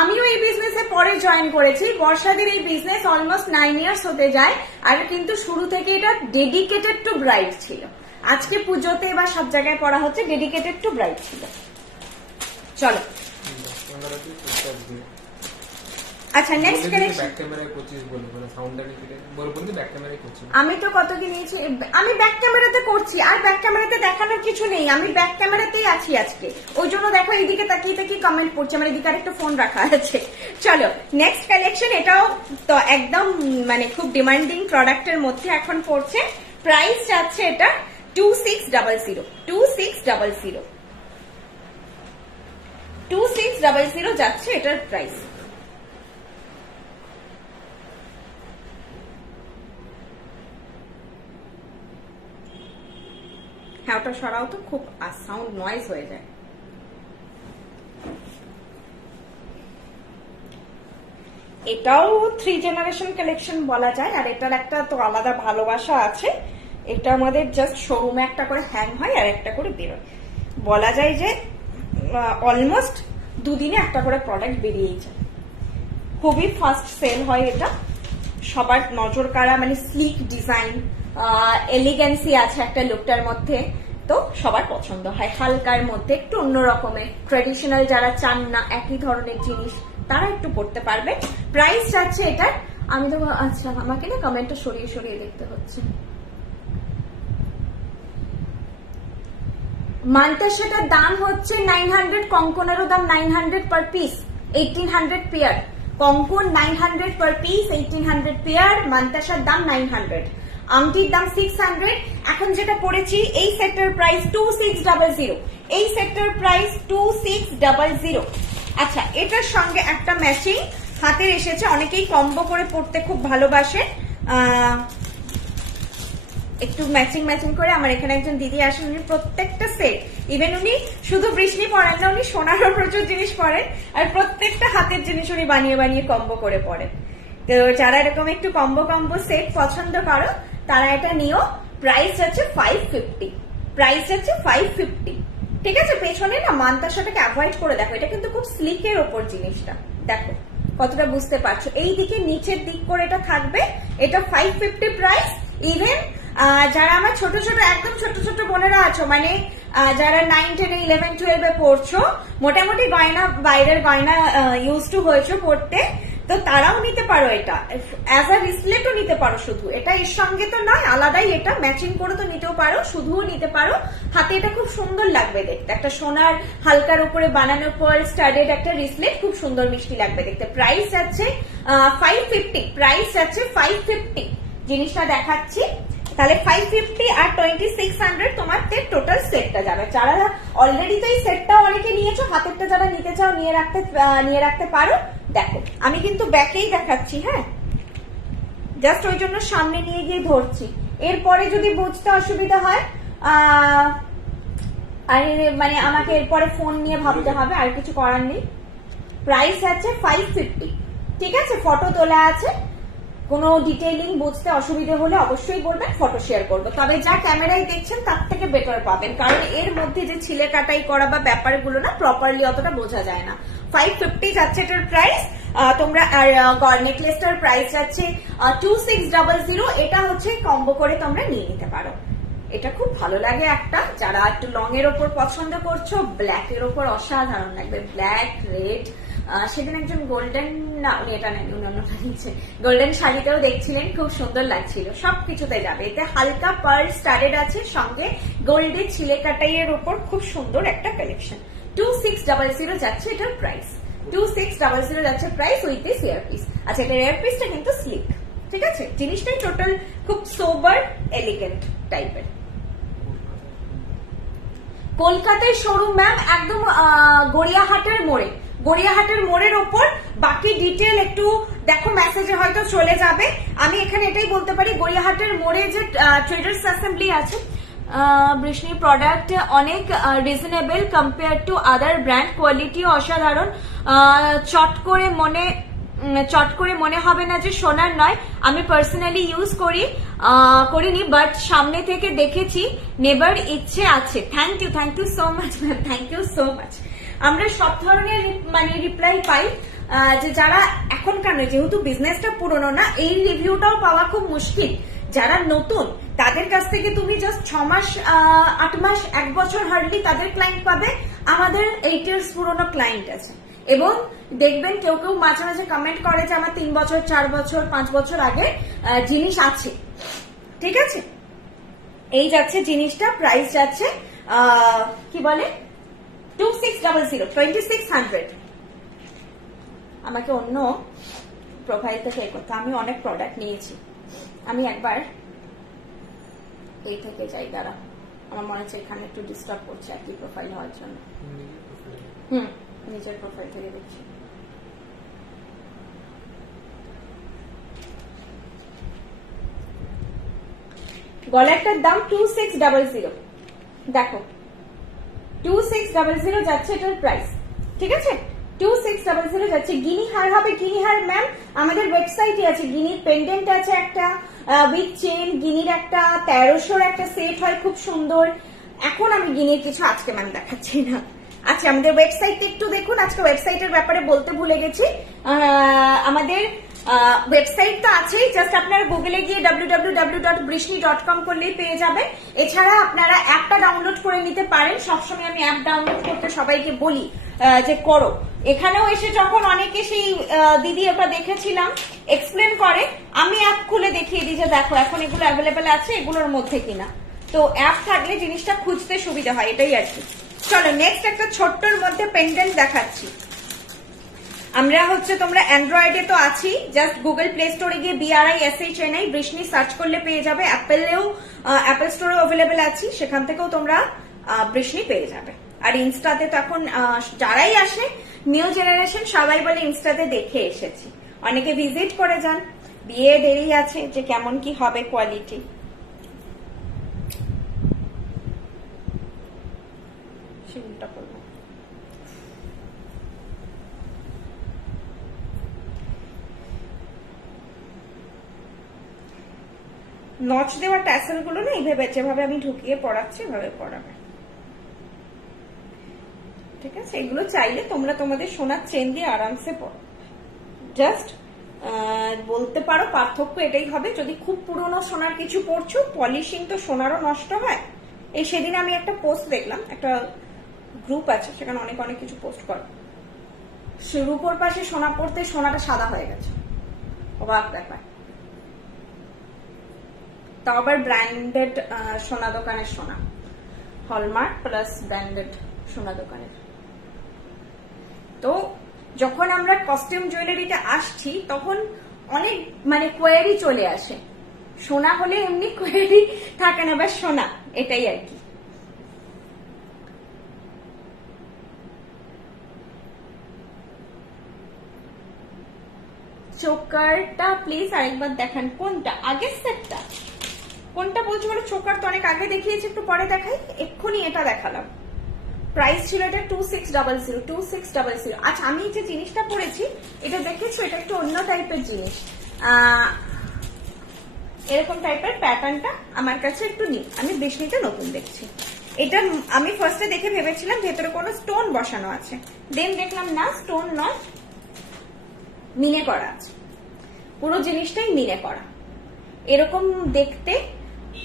আমিও এই বিজনেসে পরে জয়েন করেছি। বর্ষাদের এই বিজনেস অলমোস্ট 9 ইয়ার্স হতে যায়, আর কিন্তু শুরু থেকে এটা ডেডিকেটেড টু ব্রাইড ছিল। আজকে পুজোতে বা সব জায়গায় পড়া হচ্ছে, ডেডিকেটেড টু ব্রাইড ছিল। চলো আচ্ছা, নেক্সট কালেকশন। আমি তো কত কি নিয়েছি, আমি ব্যাক ক্যামেরাতে করছি, আর ব্যাক ক্যামেরাতে দেখানোর কিছু নেই। আমি ব্যাক ক্যামেরাতেই আছি আজকে, ওই জন্য দেখো এইদিকে তাকিয়ে তাকিয়ে কমেন্ট পড়ছে, আমার এদিকে আরেকটা ফোন রাখা আছে। চলো নেক্সট কালেকশন। এটাও তো একদম মানে খুব ডিমান্ডিং প্রোডাক্টের মধ্যে এখন পড়ছে। প্রাইস যাচ্ছে এটা 2600 যাচ্ছে এটার প্রাইস। হ্যাঁ, ওটা সরাও তো, খুব সাউন্ড নয়েজ হয়ে যায়। এটাও 3 জেনারেশন কালেকশন বলা যায়, আর এটার একটা তো আলাদা ভালোবাসা আছে। এটা আমাদের জাস্ট শোরুমে একটা করে হ্যাং হয় আর একটা করে বেরোয়। বলা যায় যে অলমোস্ট দুদিনে একটা করে প্রোডাক্ট বেরিয়েই যায়। খুবই ফাস্ট সেল হয় এটা, সবার নজর কাড়া, মানে স্লিক ডিজাইন, এলিগেন্সি আছে একটা লুকটার মধ্যে, তো সবার পছন্দ হয়। হালকার মধ্যে একটু অন্য রকমের, ট্রেডিশনাল যারা চান না একই ধরনের জিনিস, তারা একটু পড়তে পারবে। প্রাইস যাচ্ছে এটার, আমি তো আচ্ছা আমাকে না কমেন্টটা সরিয়ে সরিয়ে দেখতে হচ্ছে। মান্টাসাটার দাম হচ্ছে 900, কঙ্কনেরও দাম 900 পার পিস, 1800 পেয়ার। কঙ্কন 900 পার পিস, 1800 পেয়ার। মান্টাসার দাম 900, আংটির দাম 600। এখন যেটা পড়েছি এই সেটটার প্রাইস 2600, এই সেটটার প্রাইস 2600। আচ্ছা, এটার সঙ্গে একটা ম্যাচিং হাতের এসেছে। অনেকেই কম্বো করে পড়তে খুব ভালোবাসে, একটু ম্যাচিং ম্যাচিং করে। আমার এখানে একজন দিদি আসেন, উনি প্রত্যেকটা সেট, ইভেন উনি শুধু বৃষ্টি পরেন না, উনি সোনারও প্রচুর জিনিস পরেন, আর প্রত্যেকটা হাতের জিনিস উনি বানিয়ে বানিয়ে কম্বো করে পরেন। তো যারা এরকম একটু কম্বো কম্বো সেট পছন্দ করো, তারা এটা নিও। প্রাইস হচ্ছে 550, প্রাইস হচ্ছে 550। ঠিক আছে, পেছনে না মান্তাসাটাকে অ্যাভয়েড করে দেখো, এটা কিন্তু খুব স্লিকের ওপর জিনিসটা, দেখো কতটা বুঝতে পারছো। এই দিকে নিচের দিক করে এটা থাকবে, এটা 550 প্রাইস। ইভেন যারা আমার ছোট ছোট একদম ছোট ছোট বোনেরা আছো, মানে যারা 9, 10, 11, 12 পড়ছো, মোটামুটি গয়না, বাইরের গয়না ইউজ টু হয়েছো পড়তে, তো তারাও নিতে পারো। এটা অ্যাজ আ রিসলেটও নিতে পারো। শুধু এটা এর সঙ্গে তো নয়, আলাদাই এটা ম্যাচিং করে তো নিতেও পারো, শুধুও নিতে পারো। হাতে এটা খুব সুন্দর লাগবে দেখতে, একটা সোনার হালকার উপরে বানানোর পর স্টাডেড একটা রিসলেট, খুব সুন্দর মিষ্টি লাগবে দেখতে। প্রাইস যাচ্ছে 550, প্রাইস যাচ্ছে 550। জিনিসটা দেখাচ্ছি, তাহলে 550 আর 2600 তোমার টোটাল সেটটা যাবে। যারা অলরেডি তো এই সেটটাও অনেকে নিয়েছো, হাতেরটা যারা নিতে চাও নিয়ে রাখতে পারো। দেখো আমি কিন্তু ব্যাকেই দেখাচ্ছি, হ্যাঁ, জাস্ট ওই জন্য সামনে নিয়ে গিয়ে ধরছি। এরপরে যদি বুঝতে অসুবিধা হয় মানে আমাকে এরপরে ফোন নিয়ে ভাবতে হবে, আর কিছু করার নেই। প্রাইস আছে 550, ঠিক আছে, ফটো তোলা আছে। কোনো ডিটেইলিং বুঝতে অসুবিধা হলে অবশ্যই বলবেন, ফটো শেয়ার করবো। তবে যা ক্যামেরায় দেখছেন তার থেকে বেটার পাবেন, কারণ এর মধ্যে যে ছিলে কাটাই করা বা ব্যাপারগুলো না প্রপারলি অতটা বোঝা যায় না। 550 যাচ্ছে এটার প্রাইস। তোমরা আর নেকলেসটার প্রাইস যাচ্ছে 2600। এটা হচ্ছে কম্বো করে তোমরা নিয়ে নিতে পারো। এটা খুব ভালো লাগে একটা, যারা একটু লং এর ওপর পছন্দ করছো, ব্ল্যাক এর ওপর অসাধারণ লাগবে, ব্ল্যাক রেড। সেদিন একজন গোল্ডেন, না উনি এটা নেন, উনি অন্যটা নিয়েছে, গোল্ডেন শাড়িতেও দেখছিলেন, খুব সুন্দর লাগছিল, সবকিছুতে যাবে। এতে হালকা পার্ল স্টাডেড আছে, সঙ্গে গোল্ডের ছিলে কাটাইয়ের ওপর খুব সুন্দর একটা কালেকশন। 2600 যাচ্ছে এটার প্রাইস, 2600 যাচ্ছে প্রাইস উইথ দিস ইয়ারপিস। আচ্ছা, এটা ইয়ারপিসটা কিন্তু স্লিক, ঠিক আছে, জিনিসটাই টোটাল খুব সোবার এলিগেন্ট টাইপের। কলকাতায় শোরুম ম্যাম, একদম গড়িয়াহাটের মোড়ে, গড়িয়াহাটের মোড়ের ওপর। বাকি ডিটেল একটু দেখো, মেসেজে হয়তো চলে যাবে। আমি এখানে এটাই বলতে পারি, গড়িয়াহাটের মোড়ে যে ট্রেডার্স অ্যাসেম্বলি আছে, বৃষ্ণির প্রোডাক্ট অনেক reasonable compare to other brand, quality অসাধারণ। চট করে মনে হবে না যে সোনার নয়। আমি পার্সোনালি ইউজ করিনি, বাট সামনে থেকে দেখেছি, নেবার ইচ্ছে আছে। Thank you so much ma'am, thank you so much. আমরা সব ধরনের মানে রিপ্লাই পাই, যে যারা এখনকার, যেহেতু বিজনেসটা পুরনো না, এই রিভিউটাও পাওয়া খুব মুশকিল। যারা নতুন তাদের কাছ থেকে তুমি জাস্ট 6 মাস 8 মাস 1 বছর হার্ডলি তাদের ক্লায়েন্ট পাবে। আমাদের 8 ইয়ার্স পুরনো ক্লায়েন্ট আছে, এবং দেখবেন কেউ কেউ মাঝে মাঝে কমেন্ট করে যে আমার 3 বছর 4 বছর 5 বছর আগে জিনিস আছে, ঠিক আছে। এই যাচ্ছে জিনিসটা, প্রাইস যাচ্ছে কি বলে 2600। আমাকে অন্য প্রোফাইল থেকে করতে, আমি অনেক প্রোডাক্ট নিয়েছি। আমি একবার এই থেকে যাই, দাঁড়া, আমার মনে হচ্ছে এখানে একটু ডিস্টার্ব করছে একই প্রোফাইল হওয়ার জন্য। নিজের প্রোফাইল থেকে দেখছি। গলাটার দাম 2600, দেখো 2600 যাচ্ছে এটার প্রাইস, ঠিক আছে। 2600 যাচ্ছে। গিনি হার হবে, গিনি হার ম্যাম আমাদের ওয়েবসাইটে আছে। গিনির পেন্ডেন্ট আছে একটা উইথ চেন, গিনির একটা 1300 একটা সেট হয়, খুব সুন্দর। এখন আমি গিনির কিছু আজকে ম্যাম দেখাচ্ছি না। আচ্ছা, আমাদের ওয়েবসাইটে একটু দেখুন, আজকে ওয়েবসাইটের ব্যাপারে বলতে ভুলে গেছি। আমাদের ওয়েবসাইট তো আছেই, জাস্ট আপনারা গুগলে গিয়ে www.brishni.com করলেই পেয়ে যাবেন। এছাড়া আপনারা অ্যাপটা ডাউনলোড করে নিতে পারেন। সবসময় আমি অ্যাপ ডাউনলোড করতে সবাইকে বলি যে করো। এখানেও এসে যখন অনেকে সেই দিদি ওটা দেখেছিলাম এক্সপ্লেন করে, আমি অ্যাপ খুলে দেখিয়ে দিই যে দেখো এখন এগুলো অ্যাভেলেবেল আছে, এগুলোর মধ্যে কিনা। তো অ্যাপ থাকলে জিনিসটা খুঁজতে সুবিধা হয়, এটাই আর কি। চলো নেক্সট একটা ছোট্টর মধ্যে পেন্ডেন্ট দেখাচ্ছি। আমরা হচ্ছে, তোমরা অ্যান্ড্রয়েডে তো আছি, জাস্ট গুগল প্লে স্টোরে গিয়ে BRISHNI বৃষ্ণি সার্চ করলে পেয়ে যাবে। অ্যাপল স্টোরেও অ্যাভেলেবেল আছি, সেখান থেকেও তোমরা বৃষ্ণি পেয়ে যাবে। আর ইনস্টাতে তো এখন যারাই আসে নিউ জেনারেশন সবাই বলে ইনস্টাতে দেখে এসেছি, অনেকে ভিজিট করে যান। বিয়ে দেরি আছে যে কেমন কি হবে কোয়ালিটি। সেটা করবো নচ দেওয়া ট্যাসেল গুলো না, এইভাবে যেভাবে আমি ঢুকিয়ে পড়াচ্ছি এভাবে পড়াবে, ঠিক আছে। এগুলো চাইলে তোমরা তোমাদের সোনার চেন দিয়ে আরামসে পড়ো। জাস্ট বলতে পারো পার্থক্য এটাই হবে, যদি খুব পুরনো সোনার কিছু পড়ছো, পলিশিং তো সোনারও নষ্ট হয়। এই সেদিন আমি একটা পোস্ট দেখলাম, একটা গ্রুপ আছে সেখানে অনেক অনেক কিছু পোস্ট করে, রূপোর পাশে সোনা পড়তে সোনাটা সাদা হয়ে গেছে, অবাক ব্যাপার। তাও আবার ব্র্যান্ডেড সোনা দোকানের সোনা, হলমার্ক প্লাস ব্র্যান্ডেড সোনা দোকানের। তো যখন আমরা কস্টিউম জুয়েলারিতে আসছি তখন অনেক মানে কোয়ারি চলে আসে, সোনা হলে এমনি কোয়ারি থাকে না, বা সোনা, এটাই আর কি। চোকারটা প্লিজ আরেকবার দেখান। কোনটা? আগের সেটটা কোনটা বলছো বলো? চোকার তো অনেক আগে দেখিয়েছি, একটু পরে দেখাই। এক্ষুনি এটা দেখালাম, প্রাইস ছিল এটা 2600। আচ্ছা, আমি যে জিনিসটা পরেছি এটা দেখেছো, এটা একটু অন্য টাইপের জিনিস, এরকম টাইপের প্যাটার্নটা আমার কাছে একটু নিউ, আমি বৃষ্ণিতে নতুন দেখছি। এটা আমি ফার্স্টে দেখে ভেবেছিলাম ভেতরে কোনো স্টোন বসানো আছে, দেন দেখলাম না, স্টোন নয়, মিনে করা আছে, পুরো জিনিসটাই মিনে করা। এরকম দেখতে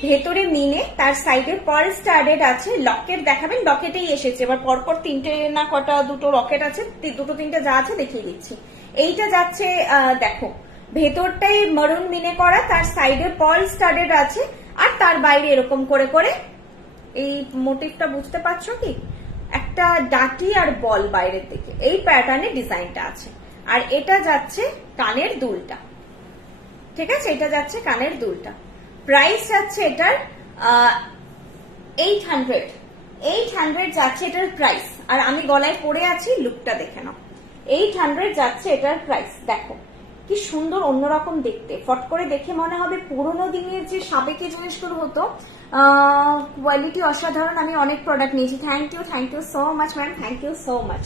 ভেতরে মিনে, তার সাইডে পার্ল স্টাডেড আছে, লকেট দেখাবেন, লকেটেই এসেছে। এবার পরপর তিনটে না কটা দুটো লকেট আছে, দুটো তিনটে যা আছে দেখিয়ে দিচ্ছি। এইটা যাচ্ছে দেখো ভেতরটাই মারুন মিনে করা, তার সাইডে পার্ল স্টাডেড আছে, আর তার বাইরে এরকম করে করে এই মোটিভটা বুঝতে পারছো কি, একটা ডাটি আর বল বাইরের দিকে, এই প্যাটার্নে ডিজাইনটা আছে। আর এটা যাচ্ছে কানের দুলটা, ঠিক আছে, এটা যাচ্ছে কানের দুলটা। প্রাইস যাচ্ছে এটার 800 যাচ্ছে এটার প্রাইস। আর আমি গলায় পরে আছি, লুকটা দেখে নাও। 800 যাচ্ছে এটার প্রাইস। দেখো কি সুন্দর অন্যরকম দেখতে, ফট করে দেখে মনে হবে পুরোনো দিনের যে সাবেকি জিনিসগুলো হতো। কোয়ালিটি অসাধারণ। আমি অনেক প্রোডাক্ট নিয়েছি। Thank you so much ma'am, thank you so much.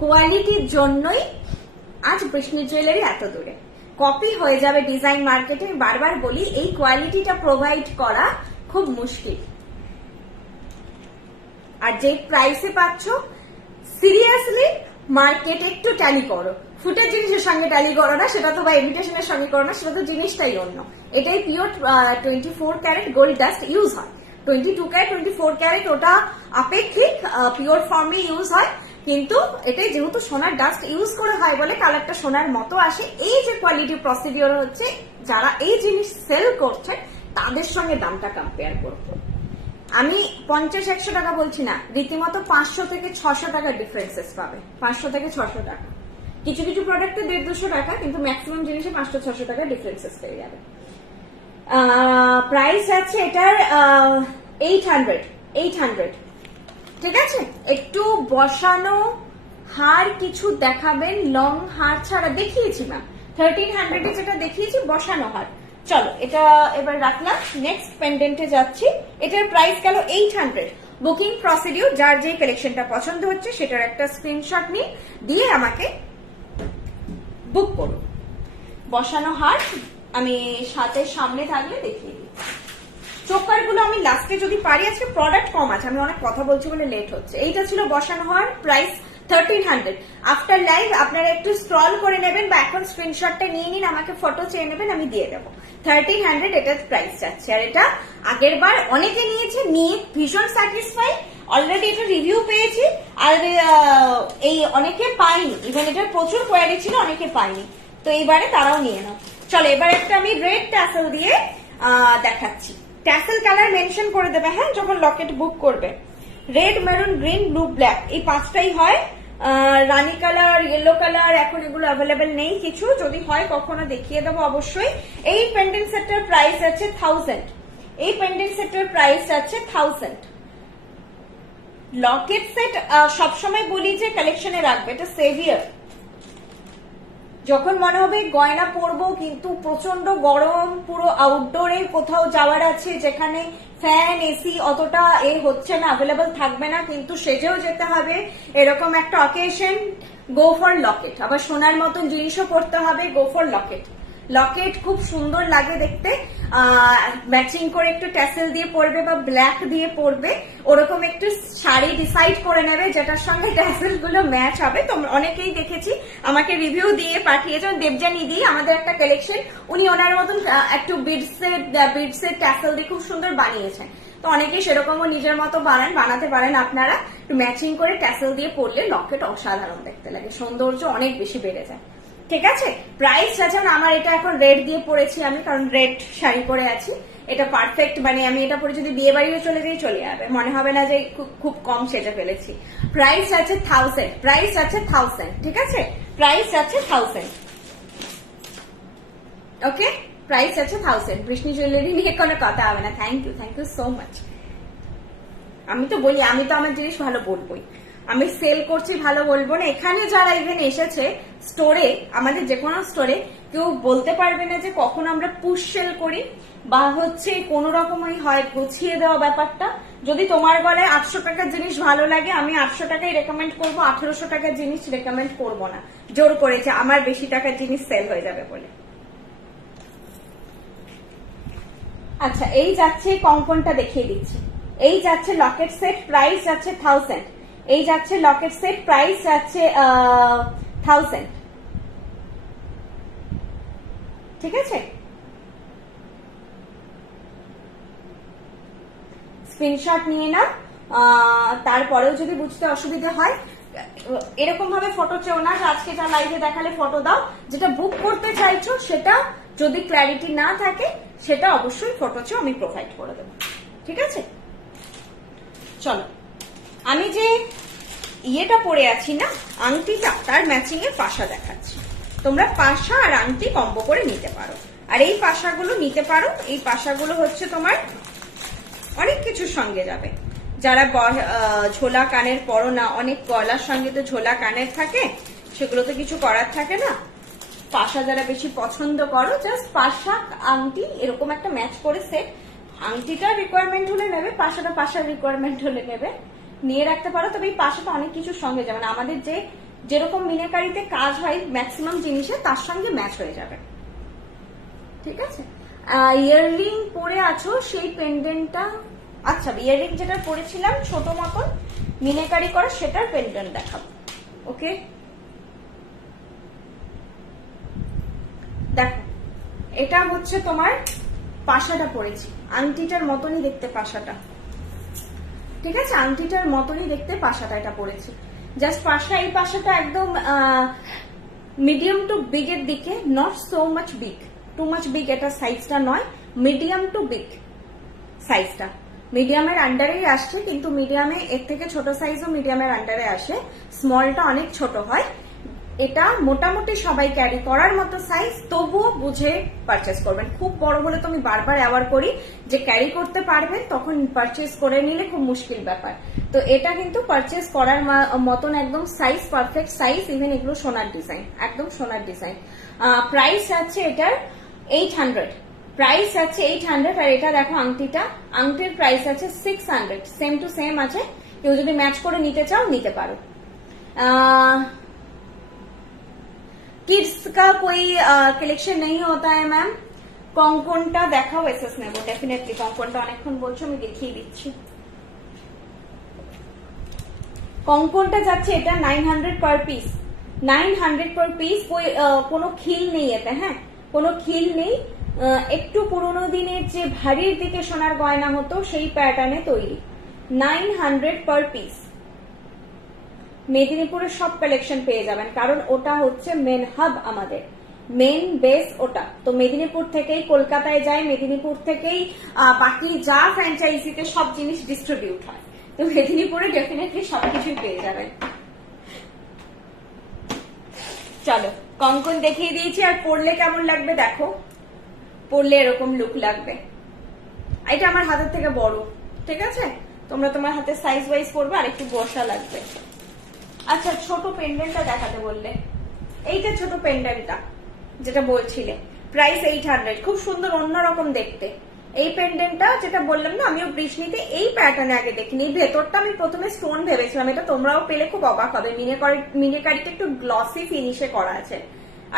কোয়ালিটির জন্যই আজ বৃষ্ণি জুয়েলারি এত দূরে। কপি হয়ে যাবে ডিজাইন মার্কেটে, আমি বারবার বলি এই কোয়ালিটিটা প্রোভাইড করা খুব মুশকিল। আর যে প্রাইসে পাচ্ছ, সিরিয়াসলি মার্কেট একটু ট্যালি করো। ফুটের জিনিসের সঙ্গে ট্যালি করো না, সেটা তো বা ইমিটেশনের সঙ্গে করো না, সেটা তো জিনিসটাই অন্য। এটাই pure 24 carat gold dust use হয়। 22 ক্যারেট 24 ক্যারেট ওটা আপেক্ষিক, পিওর ফর্মে ইউজ হয়, কিন্তু এটাই যেহেতু সোনার ডাস্ট ইউজ করে হয় বলে কালারটা সোনার মতো আসে। এই যে কোয়ালিটি প্রসিডিওর হচ্ছে, যারা এই জিনিস সেল করছে তাদের সঙ্গে দামটা কম্পেয়ার করবো। আমি 50-100 টাকা বলছি না, রীতিমতো 500 থেকে 600 টাকা ডিফারেন্সেস পাবে। 500 থেকে 600 টাকা, কিছু কিছু প্রোডাক্টে 150-200 টাকা, কিন্তু ম্যাক্সিমাম জিনিসে 500-600 টাকা ডিফারেন্সেস পেয়ে যাবে। প্রাইস আছে এটার 800। ঠিক আছে, একটু বসানো হার কিছু দেখাবেন, লং হার ছাড়া দেখিয়েছি ম্যাম। 1300 যেটা দেখিয়েছি বসানো হার। চলো এটা এবার রাখলাম। নেক্সট পেন্ডেন্টে যাচ্ছি। এটার প্রাইস গেল 800। বুকিং প্রসিডিউর, যার যে কালেকশনটা পছন্দ হচ্ছে সেটার একটা স্ক্রিনশট নিয়ে দিয়ে আমাকে বুক করুন। বসানো হার আমি সামনে থাকলে দেখিয়ে দিই। চোকার গুলো আমি লাস্টে যদি পারি, আজকে প্রোডাক্ট কম আছে, আমি অনেক কথা বলছি বলে লেট হচ্ছে। এইটা ছিল বসানো হওয়ার প্রাইস 1300। আফটার লাইভ আপনারা একটু স্ক্রল করে নেবেন বা এখন স্ক্রিনশটটা নিয়ে নিন, আমাকে ফটো চেয়ে নেবেন, আমি দিয়ে দেবো। 1300 এটার প্রাইস যাচ্ছে। আর এটা আগের বার অনেকে নিয়েছে, নিয়ে ভীষণ স্যাটিসফাই, অলরেডি এটা রিভিউ পেয়েছি। আর এই অনেকে পাইনি, ইভেন এটার প্রচুর কোয়ারি ছিল, অনেকে পাইনি, তো এইবারে তারাও নিয়ে নাও। চলো এবার একটা আমি রেড ট্যাসেল দিয়ে দেখাচ্ছি। ট্যাসেল কালার মেনশন করে দেবে হ্যাঁ যখন লকেট বুক করবে। Red, maroon, green, blue, black, এই 5টাই হয়। রানী কালার, ইয়েলো কালার এখন এগুলো অ্যাভেলেবেল নেই কিছু, যদি হয় কখনো দেখিয়ে দেবো অবশ্যই। এই পেন্ডেন্ট সেটের প্রাইস আছে 1000। এই পেন্ডেন্ট সেটের প্রাইস আছে 1000। লকেট সেট সবসময় বলি যে কালেকশনে রাখবে, এটা সেভিয়ার। যখন মনে হবে গয়না পরবো কিন্তু প্রচন্ড গরম, পুরো আউটডোরে কোথাও যাওয়ার আছে যেখানে ফ্যান এসি অতটা হচ্ছে না, অ্যাভেলেবল থাকবে না, কিন্তু সেজেও যেতে হবে, এরকম একটা অকেশন, গো ফর লকেট। আবার সোনার মতন জিনিসও পড়তে হবে, গো ফর লকেট। লকেট খুব সুন্দর লাগে দেখতে, ম্যাচিং করে একটু ট্যাসেল দিয়ে পরবে বা ব্ল্যাক দিয়ে পরবে, ওরকম একটু শাড়ি ডিসাইড করে নেবে যেটার সঙ্গে ট্যাসেল গুলো ম্যাচ হবে। তো অনেকেই দেখেছি আমাকে রিভিউ দিয়ে পাঠিয়েছেন। দেবজানি দি আমাদের একটা কালেকশন, উনি ওনার মতন একটু বিডসের ট্যাসেল দিয়ে খুব সুন্দর বানিয়েছেন। তো অনেকেই সেরকমও নিজের মতো বানাতে পারেন আপনারা। একটু ম্যাচিং করে ট্যাসেল দিয়ে পরলে লকেট অসাধারণ দেখতে লাগে, সৌন্দর্য অনেক বেশি বেড়ে যায়। ঠিক আছে, প্রাইস আছে। আমার এটা এখন রেড দিয়ে পরেছি আমি, কারণ রেড শাড়ি পরে আছি। এটা পারফেক্ট, মানে আমি এটা পরে যদি বিয়ে বাড়িও চলে যাবে, মনে হবে না যে খুব কম সেজে ফেলেছি। প্রাইস আছে 1000। প্রাইস আছে 1000। ঠিক আছে, প্রাইস আছে 1000। ওকে, প্রাইস আছে 1000। বৃষ্ণি জুয়েলারি নিয়ে কোনো কথা হবে না। Thank you so much. আমি তো বলি, আমি তো আমার জিনিস ভালো বলবোই, আমি সেল করছি ভালো বলবো না। এখানে যারা ইভেন এসেছে স্টোরে, আমাদের যে কোনো স্টোরে, কেউ বলতে পারবে না যে কখন আমরা পুশ সেল করি বা হচ্ছে কোন রকমই হয় গুছিয়ে দেওয়া ব্যাপারটা। যদি তোমার গলায় 800 টাকার জিনিস ভালো লাগে, আমি 800 টাকাই রেকমেন্ড করবো, 1800 টাকার জিনিস রেকমেন্ড করবো না জোর করেছে আমার বেশি টাকার জিনিস সেল হয়ে যাবে বলে। আচ্ছা, এই যাচ্ছে কঙ্কনটা দেখিয়ে দিচ্ছি। এই যাচ্ছে লকেট সেট, প্রাইস আছে 1000। এই যাচ্ছে লকেট সেট, প্রাইস আছে 1000। ঠিক আছে, স্ক্রিনশট নিয়ে নাও। তারপরেও যদি বুঝতে অসুবিধা হয়, এরকম ভাবে ফটো চেও না আজকে যা লাইভে দেখালে ফটো দাও, যেটা বুক করতে চাইছো সেটা যদি ক্ল্যারিটি না থাকে সেটা অবশ্যই ফটো চেও, আমি প্রোভাইড করে দেবো। ঠিক আছে, চলো আমি যে ইয়েটা পরে আছি না, আংটিটা, তার ম্যাচিং এর পাশা দেখাচ্ছি। তোমরা পাশা আর আংটি কম্বো করে নিতে পারো। আর এই পাশাগুলো নিতে পারো, এই পাশাগুলো হচ্ছে তোমার অনেক কিছুর সঙ্গে যাবে। যারা ঝোলা কানের পরো না, অনেক গলার সঙ্গে তো ঝোলা কানের থাকে, সেগুলো তো কিছু করার থাকে না। পাশা যারা বেশি পছন্দ করো, জাস্ট পাশা আংটি এরকম একটা ম্যাচ করে সেট, আংটিটা রিকোয়ারমেন্ট হলে নেবে, পাশাটা পাশার রিকোয়ারমেন্ট হলে নেবে, নিয়ে রাখতে পারো। তবে এই পাশাটা অনেক কিছুর সঙ্গে যাবে না, আমাদের যেরকম মিনাকারিতে কাজ হয় ম্যাক্সিমাম জিনিসে তার সঙ্গে ম্যাচ হয়ে যাবে। ঠিক আছে, ইয়াররিং পরে আছো, সেই পেন্ডেন্টটা, আচ্ছা ইয়াররিং যেটা পরেছিলাম ছোট মতন মিনাকারি করা, সেটার পেন্ডেন্ট দেখাবো। ওকে, দেখো এটা হচ্ছে তোমার পাশাটা পরেছি, আংটিটার মতনই দেখতে পাশাটা। ঠিক আছে, আংটিটার মতনই দেখতে পাশাটা এটা পরেছি। জাস্ট পাশা, এই পাশাটা একদম মিডিয়াম টু বিগ এর দিকে, not so much big, too much big এটা সাইজটা নয়, মিডিয়াম টু বিগ সাইজটা, মিডিয়ামের আন্ডারেই আসছে, কিন্তু মিডিয়ামে এর থেকে ছোট সাইজও মিডিয়ামের আন্ডারে আসে, স্মলটা অনেক ছোট হয়। এটা মোটামুটি সবাই ক্যারি করার মতো সাইজ, তবুও বুঝে পারচেস করবেন। খুব বড় হলে তো আমি বারবার অ্যাওয়ার্ড করি যে ক্যারি করতে পারবেন, তখন পারচেস করে নিলে খুব মুশকিল ব্যাপার। তো এটা কিন্তু পারচেস করার মতন একদম সাইজ, পারফেক্ট সাইজ। ইভেন এগুলো সোনার ডিজাইন, একদম সোনার ডিজাইন। প্রাইস আছে এটার 800, প্রাইস আছে 800। আর এটা দেখো আংটিটা, আংটির প্রাইস আছে 600, সেম টু সেম আছে। কেউ যদি ম্যাচ করে নিতে চাও নিতে পারো। किड्स का कोई कलेक्शन नहीं होता है मैम। কঙ্কনটা দেখাও, এসএস নেব ডেফিনেটলি। কঙ্কনটা অনেকক্ষণ বলছো, আমি দেখিয়ে দিচ্ছি। কঙ্কনটা যাচ্ছে এটা 900 পার পিস, 900 পার পিস। কোনো খিল নেই এতে, হ্যাঁ কোনো খিল নেই। একটু পুরোনো দিনের যে ভারীর দিকে সোনার গয়না হতো সেই প্যাটার্নে তৈরি, 900 পার পিস। মেদিনীপুরের সব কালেকশন পেয়ে যাবেন, কারণ ওটা হচ্ছে মেন হাব, আমাদের মেন বেস ওটা। তো মেদিনীপুর থেকেই কলকাতায় যায়, মেদিনীপুর থেকেই বাকি যা ফ্র্যাঞ্চাইজিতে সব জিনিস ডিস্ট্রিবিউট হয়। তো মেদিনীপুরে ডেফিনেটলি সবকিছুই পেয়ে যাবেন। চলো কঙ্কন দেখিয়ে দিয়েছি, আর পরলে কেমন লাগবে দেখো। পরলে এরকম লুক লাগবে। এটা আমার হাতের থেকে বড়, ঠিক আছে, তোমরা তোমার হাতে সাইজ ওয়াইজ পরবে, আর একটু বসা লাগবে। আচ্ছা, ছোট পেন্ডেন্টটা দেখাতে বললে, এইটা ছোট পেন্ডেন্টটা যেটা বলছিলে, প্রাইস 800, খুব সুন্দর অন্যরকম দেখতে। এই পেন্ডেন্টটা যেটা বললাম না, আমিও বৃষ্ণিতে এই প্যাটার্নে আগে দেখিনি। ভেতরটা আমি প্রথমে স্টোন ভেবেছিলাম, এটা তোমরাও পেলে খুব অবাক হবে। মিনেকারিতে একটু গ্লসি ফিনিশে করা আছে,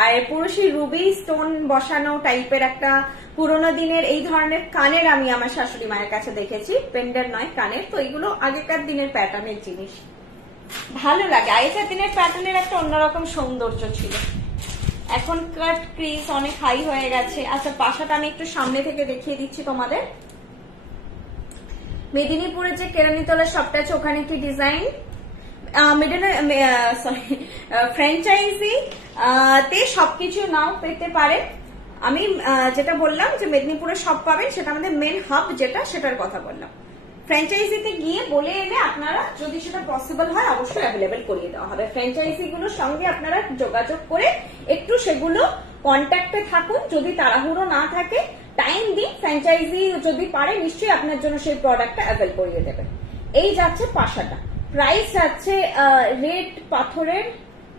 আর পুরো সেই রুবি স্টোন বসানো টাইপের একটা পুরোনো দিনের এই ধরনের কানের আমি আমার শাশুড়ি মায়ের কাছে দেখেছি, পেন্ডেন্ট নয় কানের। তো এগুলো আগেকার দিনের প্যাটার্নের জিনিস, ভালো লাগে। আগেকার দিনের প্যাটার্নের একটা অন্যরকম সৌন্দর্য ছিল। এখন কাট ক্রিজ অনেক হাই হয়ে গেছে। আচ্ছা, পাশাটা আমি একটু সামনে থেকে দেখিয়ে দিচ্ছি তোমাদের। মেদিনীপুরে যে কেরানীতলা শপটা আছে, ওখানে কি ডিজাইন ফ্র্যাঞ্চাইজি তে সবকিছু নাও পেতে পারে। আমি যেটা বললাম যে মেদিনীপুরে সব পাবেন, সেটা আমাদের মেন হাব যেটা, সেটার কথা বললাম। ফ্র্যাঞ্চাইজিতে গিয়ে বলে এলে আপনারা, যদি সেটা পসিবল হয়, অবশ্যই অ্যাভেলেবেল করিয়ে দেওয়া হবে। ফ্র্যাঞ্চাইজিগুলোর সঙ্গে আপনারা যোগাযোগ করে একটু সেগুলো কন্ট্যাক্টে থাকুন। যদি তাড়াহুড়ো না থাকে, টাইম দিন, ফ্র্যাঞ্চাইজি যদি পারে নিশ্চয়ই আপনার জন্য সেই প্রোডাক্টটা অ্যাভেল করিয়ে দেবে। এই যাচ্ছে পাশাটা, প্রাইস যাচ্ছে রেড পাথরের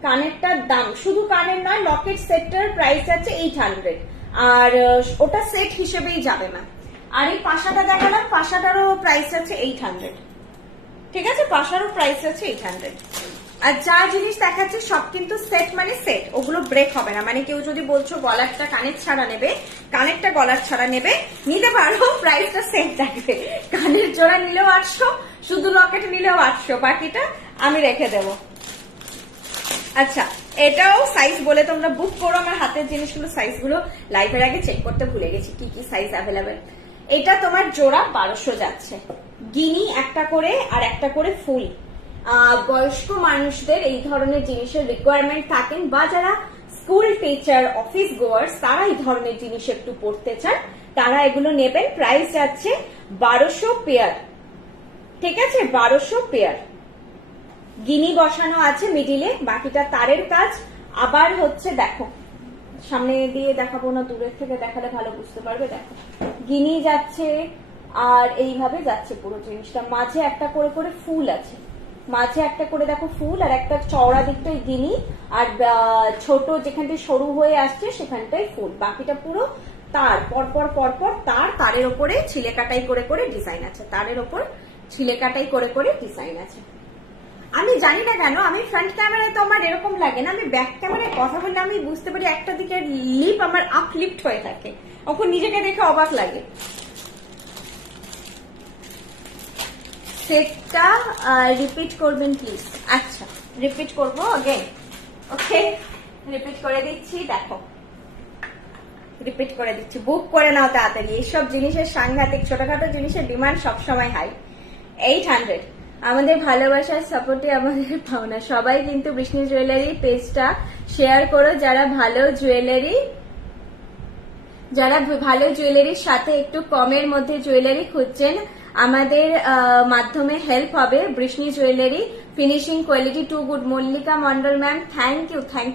কানেরটার দাম, শুধু কানের নয় লকেট সেটটার প্রাইস যাচ্ছে 800, আর ওটা সেট হিসেবেই যাবে না। আর এই পাশাটা দেখালাম, পাশাটারও প্রাইস আছে 800, ঠিক আছে, পাশারও প্রাইস আছে 800। আর যা জিনিস দেখাচ্ছে সব কিন্তু সেট, মানে সেট, ওগুলো ব্রেক হবে না। মানে কেউ যদি বলছো গলারটা কানের ছাড়া নেবে, কানেরটা গলার ছাড়া নেবে, নিতে পারো, প্রাইসটা সেট থাকবে। কানের জোড়া নিলেও 800, শুধু লকেট নিলেও 800, বাকিটা আমি রেখে দেবো। আচ্ছা, এটাও সাইজ বলে তোমরা বুক করো। আমার হাতের জিনিসগুলো সাইজগুলো লাইভের আগে চেক করতে ভুলে গেছি কি কি সাইজ অ্যাভেলেবেল। এটা তোমার জোড়া 1200 যাচ্ছে, গিনি একটা করে আর একটা করে ফুল। বয়স্ক মানুষদের এই ধরনের জিনিসের রিকোয়ারমেন্ট থাকেন, বা যারা স্কুল টিচার, অফিস গোয়ার্স, তারা এই ধরনের জিনিস একটু পড়তে চান, তারা এগুলো নেবেন। প্রাইস যাচ্ছে 1200 পেয়ার, ঠিক আছে? 1200 পেয়ার। গিনি বসানো আছে মিডিলে, বাকিটা তারের কাজ। আবার হচ্ছে দেখো, সামনে দিয়ে দেখাবো না, দূরের থেকে দেখালে ভালো বুঝতে পারবে। দেখো গিনি যাচ্ছে আর এইভাবে যাচ্ছে পুরো জিনিসটা। মাঝে একটা করে করে ফুল আছে, মাঝে একটা করে দেখো ফুল, আর একটা চওড়া দিকটাই গিনি, আর ছোট যেখানটায় সরু হয়ে আসছে সেখানটায় ফুল। বাকিটা পুরো তার, পরপর পরপর তার, তারের ওপরে ছিলে কাটাই করে করে ডিজাইন আছে, তারের ওপর ছিলে কাটাই করে করে ডিজাইন আছে। আমি জানি না কেন আমি ফ্রন্ট ক্যামেরায় তো আমার এরকম লাগে না, আমি ব্যাক ক্যামেরায় কথা বললে আমি বুঝতে পারি একটা দিকে লিপ আমার আপলিফট হয়ে থাকে, তখন নিজেকে দেখে অবাক লাগে। সেটটা রিপিট করবেন প্লিজ। আচ্ছা, রিপিট করবো अगेन, ওকে? রিপিট করে দিচ্ছি, দেখো রিপিট করে দিচ্ছি, বুক করে নাও তাড়াতাড়ি। এইসব জিনিসের সাংঘাতিক, ছোটখাটো জিনিসের ডিমান্ড সবসময় হাই। 800। আমাদের ভালোবাসার সাপোর্টে আমাদের পাওনা। সবাই কিন্তু বৃষ্ণি জুয়েলারি পেজটা শেয়ার করো, যারা ভালো জুয়েলারির সাথে একটু কমের মধ্যে জুয়েলারি খুঁজছেন, আমাদের মাধ্যমে হেল্প হবে। Brishni jewellery, finishing quality too good. Mallika Mondal ma'am, thank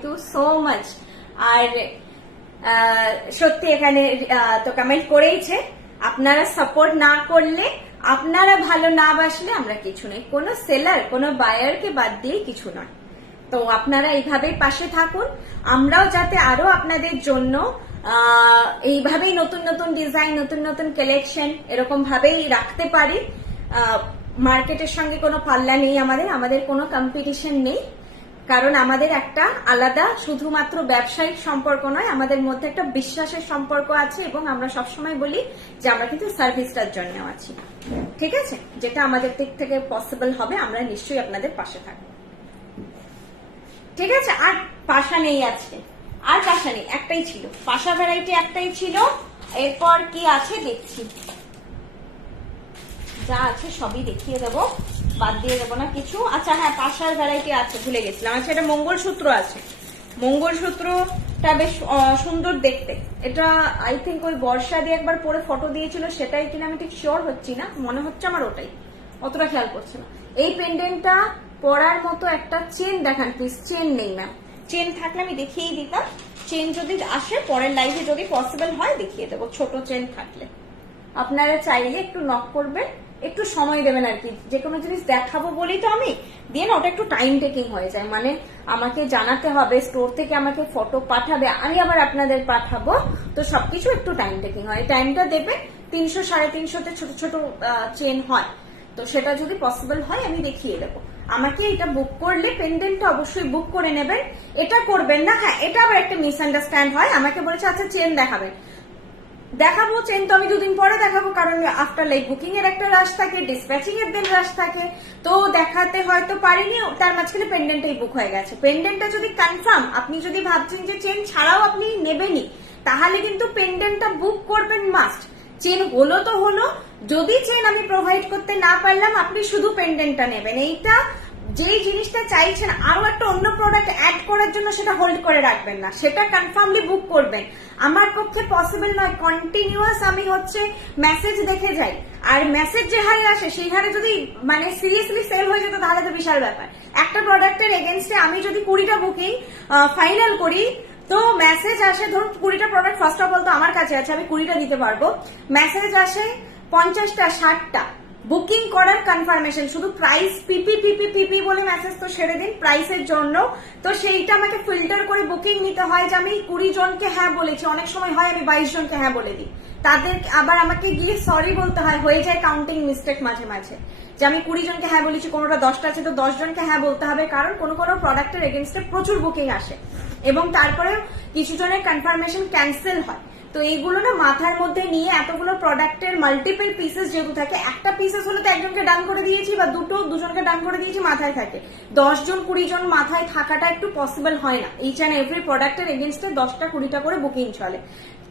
you so much. আর সত্যি এখানে তো কমেন্ট করেইছে, আপনারা সাপোর্ট না করলে, আপনারা ভালো না বাসলে আমরা কিছু নেই। কোনো সেলার, কোনো বায়ারকে বাদ দিয়ে কিছু নয়। তো আপনারা এইভাবেই পাশে থাকুন, আমরাও যাতে আরো আপনাদের জন্য এইভাবেই নতুন নতুন ডিজাইন, নতুন নতুন কালেকশন এরকম ভাবেই রাখতে পারি। মার্কেটের সঙ্গে কোনো পাল্লা নেই আমাদের কোনো কম্পিটিশন নেই, কারণ আমাদের একটা আলাদা শুধুমাত্র ব্যবসায়িক সম্পর্ক নয়, আমাদের মধ্যে একটা বিশ্বাসের সম্পর্ক আছে, এবং আমরা সবসময় বলি যে আমরা কিন্তু সার্ভিসটার জন্য আছি, ঠিক আছে? যেটা আমাদের দিক থেকে পসিবল হবে, আমরা নিশ্চয়ই আপনাদের পাশে থাকবো, ঠিক আছে? আর পাশা নেই আজকে, আর পাশা নেই, একটাই ছিল পাশা ভ্যারাইটি, একটাই ছিল। এরপর কি আছে দেখছি, যা আছে সবই দেখিয়ে দেবো, বাদ দিয়ে দেবো না কিছু। আচ্ছা হ্যাঁ, পাশার ভ্যারাইটি আছে, ভুলে গেছিলাম। আচ্ছা, এটা মঙ্গলসূত্র আছে, মঙ্গলসূত্রটা বেশ সুন্দর দেখতে। এটা আই থিঙ্ক ওই বর্ষা দিয়ে একবার পরে ফটো দিয়েছিল, সেটাই কিনা আমি ঠিক শিওর হচ্ছি না, মনে হচ্ছে আমার ওটাই, অতটা খেয়াল করছে না। এই পেন্ডেন্টটা পরার মতো একটা চেন দেখান প্লিজ। চেন নেই ম্যাম, চেন থাকলে আমি দেখিয়েই দিতাম। চেন যদি আসে পরের লাইভে, যদি পসিবল হয় দেখিয়ে দেবো, ছোট চেন থাকলে। আপনারা চাইলে একটু নক করবেন, একটু সময় দেবেন আর কি। যে কোনো জিনিস দেখাবো বলেই তো আমি দিয়ে না, ওটা একটু টাইম টেকিং হয়ে যায়, মানে আমাকে জানাতে হবে, স্টোর থেকে আমাকে ফটো পাঠাবে, আমি আবার আপনাদের পাঠাবো, তো সবকিছু একটু টাইম টেকিং হয়। টাইমটা দেবে, 300 350-তে ছোট ছোট চেন হয়, তো সেটা যদি পসিবল হয় আমি দেখিয়ে দেবো। আমাকে এটা বুক করলে, পেন্ডেন্টটা অবশ্যই বুক করে নেবেন, এটা করবেন না। হ্যাঁ, এটা আবার একটা মিসআন্ডারস্ট্যান্ড হয়, আমাকে বলেছে আচ্ছা চেন দেখাবেন, দেখাবো চেন তো আমি 2 দিন পরে দেখাবো, কারণ আফটার লাইক বুকিং এর একটা রাশ থাকে, ডিসপ্যাচিং এর দিন রাশ থাকে, তো দেখাতে হয়তো পারিনি, তার মাঝখানে পেন্ডেন্টটাই বুক হয়ে গেছে। পেন্ডেন্টটা যদি কনফার্ম, আপনি যদি ভাবছেন যে চেন ছাড়াও আপনি নেবেনই, তাহলে কিন্তু পেন্ডেন্টটা বুক করবেন মাস্ট। চেন হলো তো হলো, যদি চেন আমি প্রোভাইড করতে না পারলাম, আপনি শুধু পেন্ডেন্টটা নেবেন। এইটা যেই জিনিসটা চাইছেন আরো একটা অন্য প্রোডাক্ট অ্যাড করার জন্য, সেটা হোল্ড করে রাখবেন না, সেটা কনফার্মলি বুক করবেন। আমার পক্ষে পসিবল নয় কন্টিনিউয়াস আমি হচ্ছে মেসেজ দেখে যাই, আর মেসেজ যে হারে আসে সেই হারে যদি মানে সিরিয়াসলি সেল হয়ে যেত তাহলে তো বিশাল ব্যাপার। একটা প্রোডাক্টের এগেনস্টে আমি যদি 20টা বুকিং ফাইনাল করি, তো মেসেজ আসে, ধরুন 20টা প্রোডাক্ট ফার্স্ট অফ অল তো আমার কাছে আছে, আমি 20টা দিতে পারবো, মেসেজ আসে 50টা 60টা বুকিং করার কনফার্মেশন, শুধু প্রাইস পিপি বলে মেসেজ তো সেরে দিন প্রাইসের জন্য, তো সেইটা আমাকে ফিল্টার করে বুকিং নিতে হয় যে আমি 20 জনকে হ্যাঁ বলেছি, অনেক সময় হয় আমি 22 জনকে হ্যাঁ বলে দিই, তাদের আবার আমাকে গিয়ে সরি বলতে হয়, হয়ে যায় কাউন্টিং মিস্টেক মাঝে মাঝে, যে আমি 20 জনকে হ্যাঁ বলেছি, কোনোটা 10টা আছে তো 10 জনকে হ্যাঁ বলতে হবে, কারণ কোনো কোনো প্রোডাক্টের এগেনস্টে প্রচুর বুকিং আসে, এবং তারপরে কিছু জনের কনফার্মেশন ক্যান্সেল হয়। তো এইগুলো না মাথার মধ্যে নিয়ে, এতগুলো প্রোডাক্টের মাল্টিপল পিসেস যেহেতু থাকে, একটা পিসেস হলে তো একজনকে ডান করে দিয়েছি বা দুজনকে ডান করে দিয়েছি, মাথায় থাকে। 10 জন 20 জন মাথায় থাকাটা একটু পসিবল হয় না, ইচ অ্যান্ড এভরি প্রোডাক্টের এগেনস্টে 10টা 20টা করে বুকিং চলে।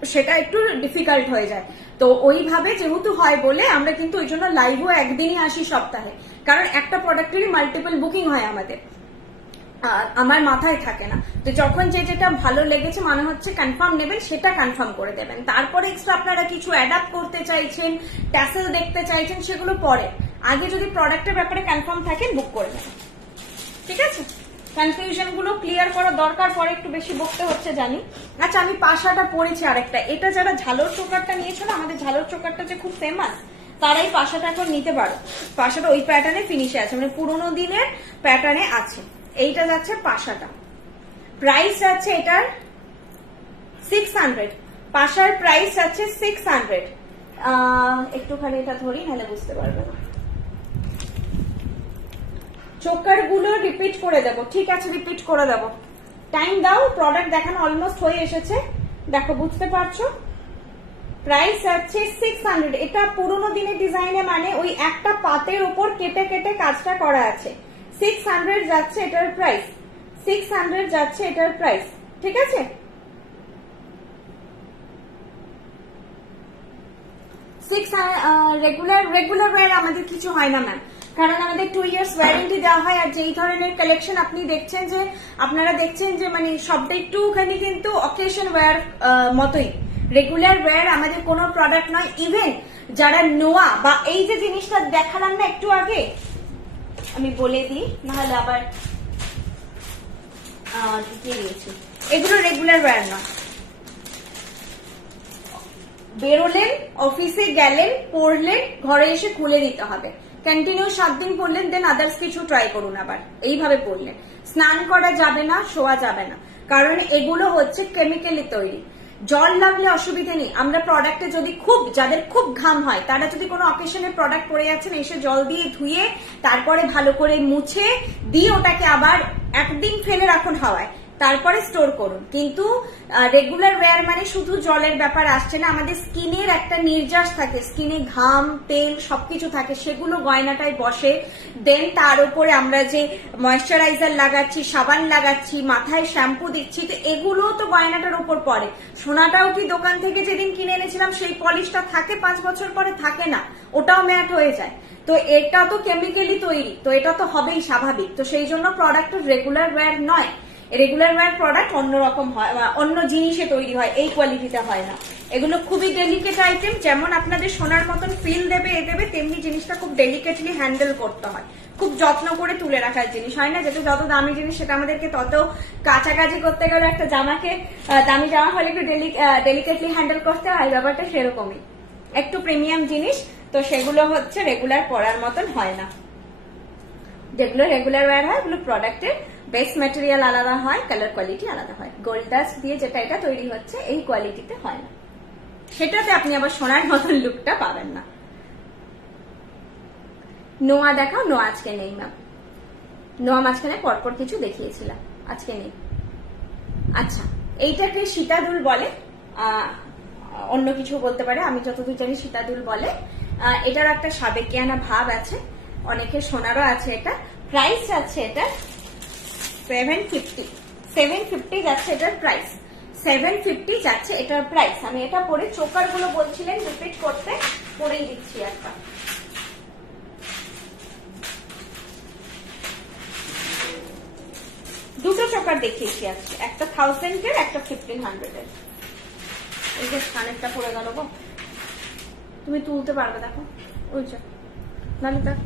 সেটা একটু ডিফিকাল্ট হয়ে যায়। তো ওইভাবে যেহেতু হয় বলে আমরা কিন্তু ওই জন্য লাইভও একদিনই আসি সপ্তাহে, কারণ একটা প্রোডাক্টেরই মাল্টিপল বুকিং হয় আমাদের, আমার মাথায় থাকে না। তো যখন যেটা ভালো লেগেছে মানে হচ্ছে কনফার্ম নেবেন, সেটা কনফার্ম করে দেবেন। তারপরে এক্সট্রা আপনারা কিছু অ্যাডাপ্ট করতে চাইছেন, ট্যাসেল দেখতে চাইছেন, সেগুলো পরে। আগে যদি প্রোডাক্টের ব্যাপারে কনফার্ম থাকেন বুক করে নেবেন, ঠিক আছে? কনফিউশন গুলো ক্লিয়ার করা দরকার, পরে একটু বেশি বকতে হচ্ছে জানি। আচ্ছা, আমি পাশাটা পরেছি আরেকটা, এটা যারা ঝালর চোকারটা নিয়েছিল, আমাদের ঝালর চোকারটা যে খুব ফেমাস, তারাই পাশাটা এখন নিতে পারো। পাশাটা ওই প্যাটার্নে ফিনিশে আছে, মানে পুরোনো দিনের প্যাটার্নে আছে। এইটা যাচ্ছে পাশাটা, প্রাইস যাচ্ছে এটার 600, পাশার প্রাইস যাচ্ছে 600। একটুখানি এটা ধরি, নাহলে বুঝতে পারবে না। চোকার গুলো রিপিট করে দেবো, ঠিক আছে? রিপিট করে দেবো, টাইম দাও। প্রোডাক্ট দেখানো অলমোস্ট হয়ে এসেছে, দেখো বুঝতে পারছো। প্রাইস আছে 600। এটা পুরোনো দিনের ডিজাইনে, মানে ওই একটা পাতের উপর কেটে কেটে কাজটা করা আছে। 600 যাচ্ছে এটার প্রাইস, 600 যাচ্ছে এটার প্রাইস, ঠিক আছে? রেগুলার ওয়্যার আমাদের কিছু হয় না ম্যাম, কারণ আমাদের 2 ইয়ার্স ওয়ারেন্টি দেওয়া হয়। আর যেই ধরনের কালেকশন আপনি দেখছেন, যে আপনারা দেখছেন যে মানে সবটা একটুখানি কিন্তু অকেশন ওয়্যার মতোই, রেগুলার ওয়্যার আমাদের কোনো প্রোডাক্ট নয়। ইভেন যারা নোয়া বা এই যে জিনিসটা দেখালাম না একটু আগে, আমি বলে দিই নাহলে আবার ঢুকিয়ে দিয়েছি, এগুলো রেগুলার ওয়্যার নয়। বেরোলেন, অফিসে গেলেন, পড়লেন, ঘরে এসে খুলে দিতে হবে। কন্টিনিউ 7 দিন পড়লেন, দেন আদার্স কিছু ট্রাই করুন। আবার এইভাবে পড়লেন, স্নান করা যাবে না, শোয়া যাবে না, কারণ এগুলো হচ্ছে কেমিক্যালি তৈরি। জল লাগলে অসুবিধা নেই। আমরা প্রোডাক্টে যদি যাদের খুব ঘাম হয়, তারা যদি কোনো অকেশনে প্রোডাক্ট পরে যাচ্ছেন, এসে জল দিয়ে ধুয়ে তারপরে ভালো করে মুছে দিয়ে ওটাকে আবার একদিন ফেলে রাখুন হাওয়ায়, তারপরে স্টোর করুন। কিন্তু রেগুলার ওয়্যার মানে শুধু জলের ব্যাপার আসছে না, আমাদের স্কিনের একটা নির্যাস থাকে, স্কিনে ঘাম, তেল সবকিছু থাকে, সেগুলো গয়নাটায় বসে। দেন তার উপরে আমরা যে ময়েশ্চারাইজার লাগাচ্ছি, সাবান লাগাচ্ছি, মাথায় শ্যাম্পু দিচ্ছি, তো এগুলো তো গয়নাটার উপর পড়ে। সোনাটাও কি দোকান থেকে যেদিন কিনে এনেছিলাম সেই পলিশটা থাকে 5 বছর পরে? থাকে না, ওটাও ম্যাট হয়ে যায়। তো এটা তো কেমিক্যালি তৈরি, তো এটা তো হবেই স্বাভাবিক। তো সেই জন্য প্রোডাক্ট রেগুলার ওয়্যার নয়। রেগুলার ওয়্যার প্রোডাক্ট অন্যরকম হয়, অন্য জিনিসে তৈরি হয়, এই কোয়ালিটিতে হয় না। এগুলো খুবই ডেলিকেট আইটেম, যেমন আপনাদের সোনার মতন ফিল দেবে দেবে, তেমনি জিনিসটা খুব ডেলিকেটলি হ্যান্ডেল করতে হয়, খুব যত্ন করে তুলে রাখার জিনিস হয় না। যেটা যত দামি জিনিস সেটা আমাদেরকে তত কাছাকাছি করতে গেলে, একটা জামাকে দামি জামা হলে একটু ডেলিকেটলি হ্যান্ডেল করতে হয়, ব্যাপারটা সেরকমই। একটু প্রিমিয়াম জিনিস, তো সেগুলো হচ্ছে রেগুলার পরার মতন হয় না। যেগুলো রেগুলার ওয়্যার হয়, ওগুলো প্রোডাক্টের বেস ম্যাটেরিয়াল আলাদা হয়, কালার কোয়ালিটি আলাদা হয়। গোল্ড ডাস্ট দিয়ে যেটা এটা তৈরি হচ্ছে, এই কোয়ালিটিতে হয় না, সেটাতে আপনি আবার সোনার মতন লুকটা পাবেন না। নোয়া দেখাও। নোয়া আজকে নেই ম্যাম, নোয়া মাঝখানে পরপর কিছু দেখিয়েছিলাম, আজকে নেই। আচ্ছা, এইটাকে সীতাদুল বলে, অন্য কিছু বলতে পারে, আমি যতদূর জানি সীতাদুল বলে। এটার একটা সাবেকিয়ানা ভাব আছে, অনেকের সোনারও আছে। এটা প্রাইস আছে এটা 750 যাচ্ছে এটার প্রাইস, 750 যাচ্ছে এটার প্রাইস। আমি এটা পরে, চোকার গুলো বলছিলেন রিপিট করতে, পরেই দিচ্ছি একটা। দুটো চোকার দেখিয়েছি আজকে, একটা 1000 এর, একটা 1500 এর। এই যে কানেরটা পড়ে গেল গো, তুমি তুলতে পারবে? দেখো ওই নাহলে দেখ।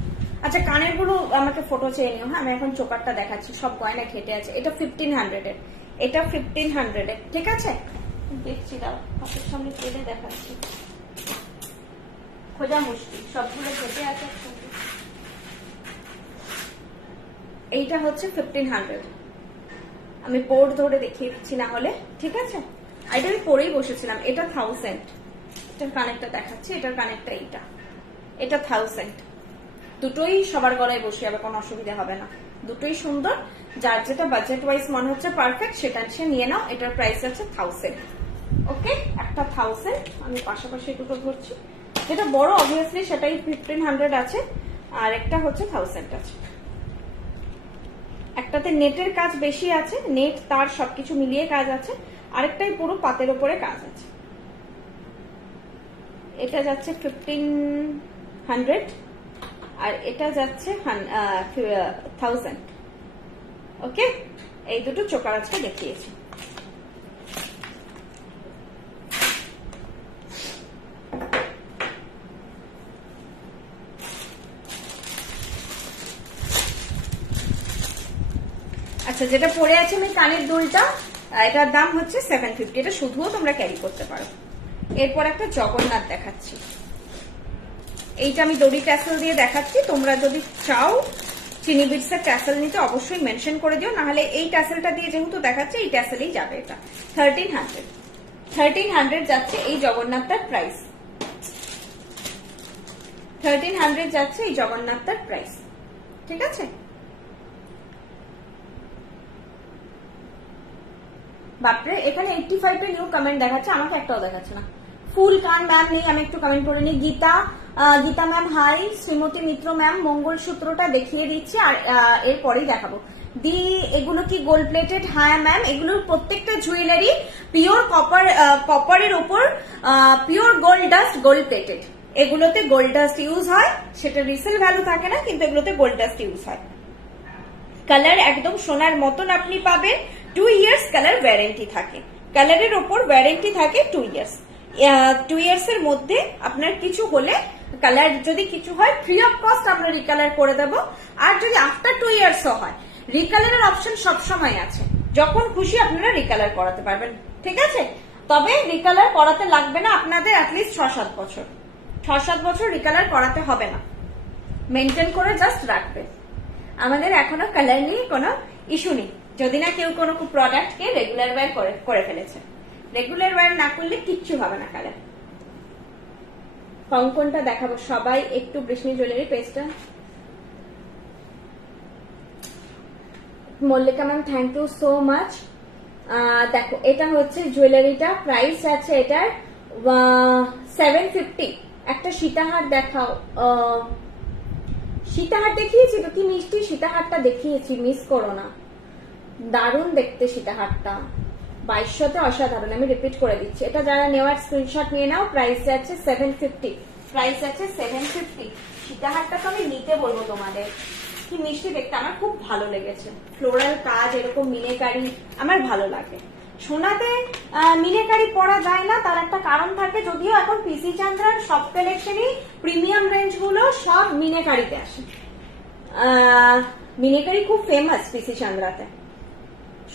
আচ্ছা, কানের গুলো আমাকে ফটো চেয়ে নিও। হ্যাঁ, আমি এখন চোকারটা দেখাচ্ছি, সব গয়না ঘেটে আছে। এটা 1500 এর, এটা 1500 এর, ঠিক আছে? দেখছি, দাও হাতের সামনে পেলে দেখাচ্ছি। খোঁজা মুশকিল, সবগুলো ঘেটে আছে। এইটা হচ্ছে 1500, আমি বোর্ড ধরে দেখিয়ে দিচ্ছি না হলে, ঠিক আছে? এটা আমি পরেই বসেছিলাম। এটা 1000, এটার কানেরটা দেখাচ্ছি, এটার কানেরটা এইটা, এটা 1000। দুটোই সবার গলায় বসে যাবে, কোনো অসুবিধা হবে না, দুটোই সুন্দর। যার যেটা বাজেট ওয়াইজ মনে হচ্ছে পারফেক্ট, সেটা সে নিয়ে নাও। এটার প্রাইস আছে 1000। ওকে, একটা 1000, আমি পাশাপাশি দুটো ধরছি। যেটা বড় অবভিয়াসলি সেটাই 1500 আছে, আর একটা হচ্ছে 1000 আছে। একটাতে নেটের কাজ বেশি আছে, নেট তার সবকিছু মিলিয়ে কাজ আছে, আরেকটাই পুরো পাতের উপরে কাজ আছে। এটা যাচ্ছে 1500 আর এটা যাচ্ছে 1000। ওকে, এই দুটো চোকার আজকে দেখিয়েছি। আচ্ছা, যেটা পরে আছে আমি কানের দুলটা, এটার দাম হচ্ছে 750। এটা শুধুও তোমরা ক্যারি করতে পারো। এরপর একটা জগন্নাথ দেখাচ্ছি। এইটা আমি দড়ি ট্যাসেল দিয়ে দেখাচ্ছি। তোমরা যদি চাও চিনি বিটসের ট্যাসেল নিতে অবশ্যই মেনশন করে দিও, নাহলে এই ট্যাসেলটা দিয়ে যেহেতু দেখাচ্ছে এই ট্যাসেলেই যাবে। এটা 1300 যাচ্ছে এই জগন্নাথটার প্রাইস। 1300 যাচ্ছে এই জগন্নাথটার প্রাইস। ঠিক আছে, বাপরে এখানে 85 এর নিউ কমেন্ট দেখাচ্ছে, আমাকে একটাও দেখাচ্ছে না। ফুল কান ম্যাম নেই, আমি একটু কমেন্ট করে নিই। গীতা ম্যাম হাই, শ্রীমতী মিত্র ম্যাম মঙ্গলসূত্রটা দেখিয়ে দিচ্ছি আর এরপরেই দেখাবো। এগুলো কি গোল্ড প্লেটেড? হ্যাঁ ম্যাম, এগুলোর প্রত্যেকটা জুয়েলারি পিওর কপারের ওপর pure gold dust gold plated. এগুলোতে গোল্ড ডাস্ট ইউজ হয়, সেটা রিসেল ভ্যালু থাকে না, কিন্তু এগুলোতে গোল্ড ডাস্ট ইউজ হয়। কালার একদম সোনার মতন আপনি পাবেন। 2 ইয়ার্স কালার ওয়ারেন্টি থাকে, কালারের ওপর ওয়ারেন্টি থাকে 2 ইয়ার্স। 2 ইয়ার্স এর মধ্যে আপনার কিছু হলে, কালার যদি কিছু হয় ফ্রি অফ কস্ট আমরা রিকালার করে দেব। আর যদি আফটার 2 ইয়ার্সও হয়, রিকালারের অপশন সবসময় আছে, যখন খুশি আপনারা রিকালার করাতে পারবেন। ঠিক আছে, তবে রিকালার করাতে লাগবে না আপনাদের অ্যাটলিস্ট 6-7 বছর। 6-7 বছর রিকালার করাতে হবে না, মেনটেন করে জাস্ট রাখবে। আমাদের এখনো কালার নিয়ে কোনো ইস্যু নেই, যদি না কেউ কোনো প্রোডাক্টকে রেগুলার ওয়্যার করে ফেলেছে। রেগুলার ওয়্যার না করলে কিচ্ছু হবে না কালার। কঙ্কনটা দেখাবো সবাই একটু। বৃষ্ণি জুয়েলারি পেজটা, Mallika ma'am thank you so much. দেখো এটা হচ্ছে জুয়েলারিটা, প্রাইস আছে এটার 750। একটা সীতাহার দেখাও। সীতাহার দেখিয়েছি তো, কি মিষ্টি সীতাহারটা দেখিয়েছি, মিস করো না। দারুণ দেখতে সীতাহারটা, 2200তে অসাধারণ। আমি রিপিট করে দিচ্ছি, এটা যারা নেওয়ার স্ক্রিনশট নিয়ে নাও। প্রাইস আছে 750। প্রাইস আছে 750। সীতাহারটা তো আমি নিতে বলবো তোমাদের, কি মিষ্টি দেখতে, আমার খুব ভালো লেগেছে। ফ্লোরাল কাজ, এরকম মিনেকারি আমার ভালো লাগে। সোনাতে মিনেকারি পরা যায় না, তার একটা কারণ থাকে। যদিও এখন পিসি চান্দ্রার সব কালেকশনই প্রিমিয়াম রেঞ্জ গুলো সব মিনেকারিতে আসে। মিনেকারি খুব ফেমাস পিসি চান্দ্রাতে,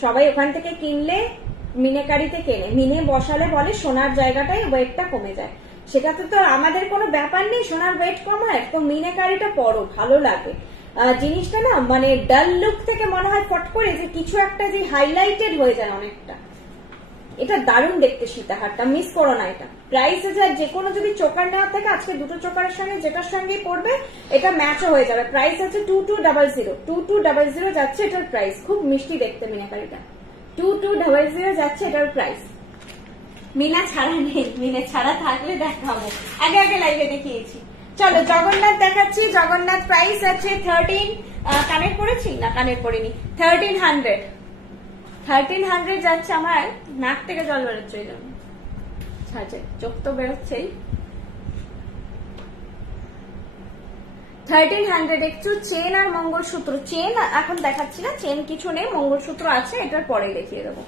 সবাই ওখান থেকে কিনলে মিনেকারিতে কেনে। মিনে বসালে বলে সোনার জায়গাটাই ওয়েটটা কমে যায়, সেটাতে তো আমাদের কোনো ব্যাপার নেই, সোনার ওয়েট কমায়। তো মিনেকারিটা পরো, ভালো লাগে জিনিসটা না, মানে ডাল লুক থেকে মনে হয় ফট করে যে কিছু একটা যে হাইলাইটেড হয়ে যায় অনেকটা। এটা দারুণ দেখতে সীতাহারটা, মিস করো না এটা। প্রাইস আছে, যে কোনো যদি চোকার নেওয়ার থাকে আজকে দুটো চোকারের সঙ্গে যেটার সঙ্গেই পড়বে এটা ম্যাচও হয়ে যাবে। প্রাইস আছে 2200 যাচ্ছে এটার প্রাইস। খুব মিষ্টি দেখতে মিনাকারিটা, 2200 যাচ্ছে এটার প্রাইস। মিনা ছাড়া নেই, মিনা ছাড়া থাকলে দেখাবো, আগে আগে লাইভে দেখিয়েছি। চলো জগন্নাথ দেখাচ্ছি। জগন্নাথ প্রাইস আছে 13। কানের পরেছি না, কানের পরিনি। 1300 যাচ্ছে। আমার নাক থেকে জল বেরোচ্ছে, ছাড়ছে, চোখ তো বেরোচ্ছেই। 1300 একটু চেন আর মঙ্গলসূত্র। চেন এখন দেখাচ্ছি না, চেন কিছু নেই, মঙ্গলসূত্র আছে, এটার পরে দেখিয়ে দেবো।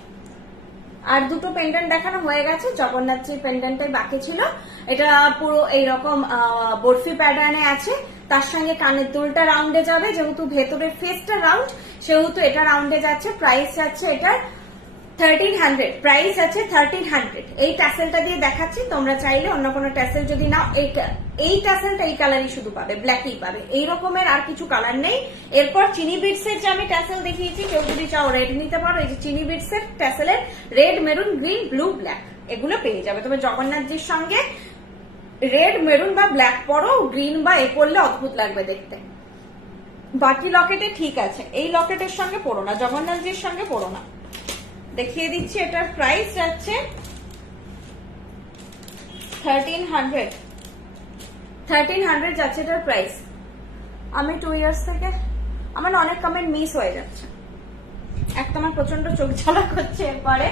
আর দুটো পেন্ডেন্ট দেখানো হয়ে গেছে, জগন্নাথজির পেন্ডেন্টটাই বাকি ছিল। এটা পুরো এইরকম বরফি প্যাটার্নে আছে, তার সঙ্গে কানের দুলটা রাউন্ডে যাবে, যেহেতু ভেতরের ফেসটা রাউন্ড সেহেতু এটা রাউন্ডে যাচ্ছে। প্রাইস আছে এটার 1300। প্রাইস আছে 1300। এই ট্যাসেলটা দিয়ে দেখাচ্ছি, তোমরা চাইলে অন্য কোনো ট্যাসেল যদি নাও, এই ট্যাসেলটা এই কালারই শুধু পাবে, ব্ল্যাকই পাবে, এই রকমের আর কিছু কালার নেই। এরপর চিনি বিটসের যে আমি ট্যাসেল দেখিয়েছি, কেউ যদি চাও রেড নিতে পারো। এই যে চিনি বিটসের ট্যাসেলের red, maroon, green, blue, black এগুলো পেয়ে যাবে। তবে জগন্নাথজির সঙ্গে রেড, মেরুন বা ব্ল্যাক পরো, গ্রিন বা এ পরলে অদ্ভুত লাগবে দেখতে। বাকি লকেটে ঠিক আছে, এই লকেটের সঙ্গে পরো না, জগন্নাথজির সঙ্গে পরো না। দেখিয়ে দিচ্ছি, এটার প্রাইস যাচ্ছে 1300 যাচ্ছে এটার প্রাইস। আমি 2 ইয়ার্স থেকে আমার অনেক কমেন্ট মিস হয়ে যাচ্ছে, একটা আমার প্রচন্ড চোখ জ্বালা করছে। এরপরে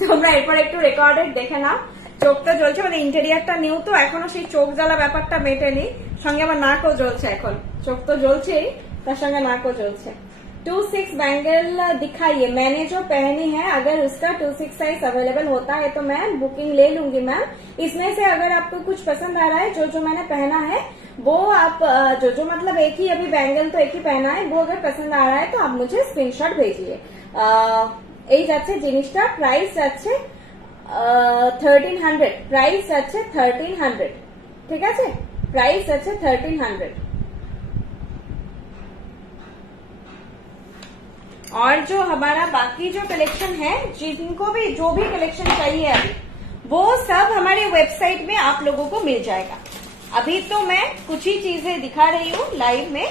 তোমরা এরপরে একটু রেকর্ডেড দেখে নাও। চোখটা জ্বলছে, মানে ইন্টেরিয়ারটা নিউ তো এখনো সেই চোখ জ্বালা ব্যাপারটা মেটেনি, সঙ্গে আমার নাকও জ্বলছে এখন, চোখ তো জ্বলছেই তার সঙ্গে নাকও জ্বলছে। 2-6 बैंगल दिखाइए, मैंने जो पहनी है अगर उसका 2-6 साइज अवेलेबल होता है तो मैं बुकिंग ले लूंगी मैम। इसमें से अगर आपको कुछ पसंद आ रहा है, जो जो मैंने पहना है वो आप जो मतलब एक ही अभी बैंगल तो एक ही पहना है, वो अगर पसंद आ रहा है तो आप मुझे स्क्रीनशॉट भेजिए। এই যাচ্ছে জিনিসটা, প্রাইস যাচ্ছে 1300, প্রাইস যাচ্ছে 1300, ঠিক আছে, প্রাইস আছে 1300। और जो हमारा बाकी जो कलेक्शन है, जिनको भी जो भी कलेक्शन चाहिए अभी, वो सब हमारे वेबसाइट में आप लोगों को मिल जाएगा। अभी तो मैं कुछ ही चीजें दिखा रही हूँ लाइव में,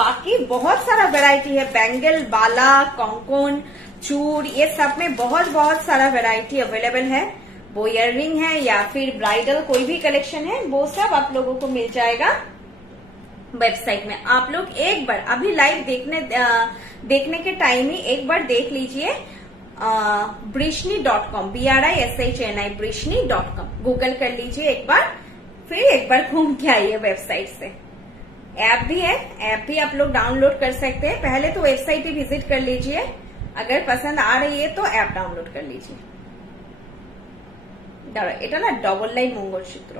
बाकी बहुत सारा वैरायटी है, बैंगल, बाला, कंकन, चूड़, ये सब में बहुत बहुत सारा वैरायटी अवेलेबल है। वो इयररिंग है या फिर ब्राइडल कोई भी कलेक्शन है, वो सब आप लोगों को मिल जाएगा वेबसाइट में। आप लोग एक बार अभी लाइव देखने के टाइम ही एक बार देख लीजिए brishni.com, BRISHNI, brishni.com गूगल कर लीजिए एक बार, फिर एक बार घूम के आइए वेबसाइट से। ऐप भी है, ऐप भी आप लोग डाउनलोड कर सकते हैं। पहले तो वेबसाइट ही विजिट कर लीजिए, अगर पसंद आ रही है तो ऐप डाउनलोड कर लीजिए। এটা না ডবল লাইন মঙ্গলসূত্র,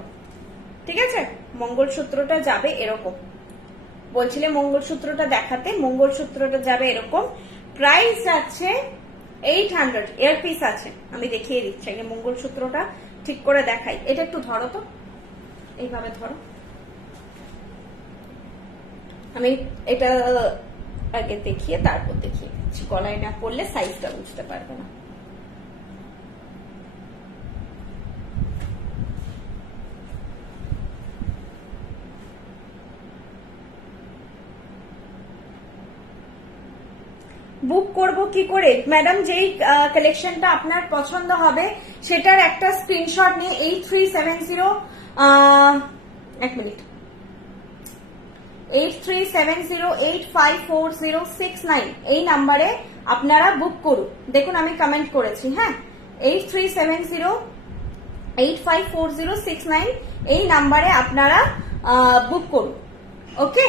ঠিক আছে, মঙ্গলসূত্রটা যাবে এরকম, বলছিলে মঙ্গলসূত্রটা দেখাতে, মঙ্গলসূত্রটা যাবে এরকম, প্রাইস যাচ্ছে 800, এয়ার পিস আছে, আমি দেখিয়ে দিচ্ছি আগে মঙ্গলসূত্রটা ঠিক করে দেখাই। এটা একটু ধরো তো, এইভাবে ধরো, আমি এটা আগে দেখিয়ে তারপর দেখিয়ে দিচ্ছি, গলায় না পড়লে সাইজটা বুঝতে পারবে না। বুক করব কি করে ম্যাডাম? যেই কালেকশনটা আপনার পছন্দ হবে সেটার একটা স্ক্রিনশট নিয়ে 8370 এক মিনিট 8370854069 এই নাম্বারে আপনারা বুক করুন। দেখুন আমি কমেন্ট করেছি, হ্যাঁ, 8370854069 এই নাম্বারে আপনারা বুক করুন। ওকে,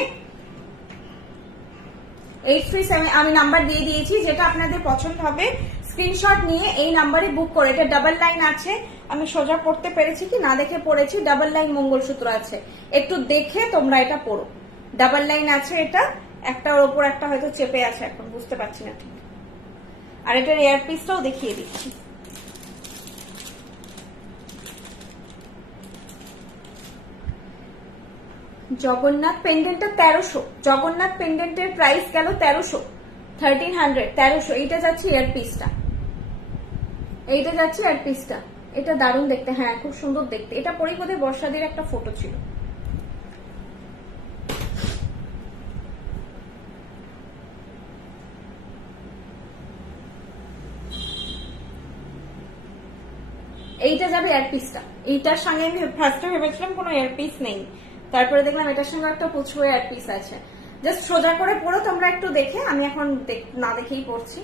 837 আমি নাম্বার দিয়ে দিয়েছি, যেটা আপনাদের পছন্দ হবে স্ক্রিনশট নিয়ে এই নাম্বারে বুক করে। এটা ডাবল লাইন আছে, আমি সোজা পড়তে পেরেছি কি না দেখে পড়েছি, ডাবল লাইন মঙ্গলসূত্র আছে, একটু দেখে তোমরা এটা পড়ো। ডাবল লাইন আছে, এটা একটার ওপর একটা হয়তো চেপে আছে, এখন বুঝতে পারছি না ঠিক। আর এটার এয়ার পিসটাও দেখিয়ে দিচ্ছি। জগন্নাথ পেন্ডেন্টটা 1300, জগন্নাথ পেন্ডেন্টের প্রাইস গেল 1300, 1300, এইটা যাচ্ছে এয়ার পিসটা, এইটা যাচ্ছে এয়ার পিসটা, এটা দারুণ দেখতে, হ্যাঁ খুব সুন্দর দেখতে। এটা পরেই বোধহয় বর্ষাদের একটা ফটো ছিল। এইটা যাবে এয়ার পিসটা, এইটার সঙ্গে আমি ফার্স্টে ভেবেছিলাম কোনো এয়ার পিস নেই, তারপরে দেখলাম এটার সঙ্গে একটা পুচকু এয়ার পিস আছে। জাস্ট সোজা করে পড়ো তোমরা একটু দেখে, আমি এখন না দেখেই পড়ছি,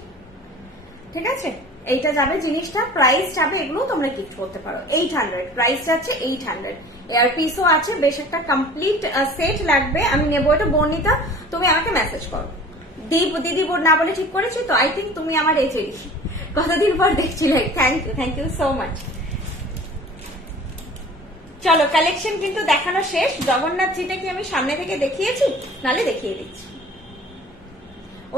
ঠিক আছে। এইটা যাবে জিনিসটা, প্রাইস যাবে, এগুলো তোমরা গিফট করতে পারো 800, প্রাইস যাচ্ছে 800। এয়ার পিসও আছে, বেশ একটা কমপ্লিট সেট লাগবে। আমি নেবো এটা। বর্ণিতা তুমি আমাকে মেসেজ করো, দিদি বোর্ড না বলে ঠিক করেছি তো, আই থিঙ্ক তুমি আমার এজেরই, কতদিন পর দেখছিলে। Thank you so much. চলো কালেকশন কিন্তু দেখানো শেষ। জগন্নাথজিটা কি আমি সামনে থেকে দেখিয়েছি? নালে দেখিয়ে দিচ্ছি।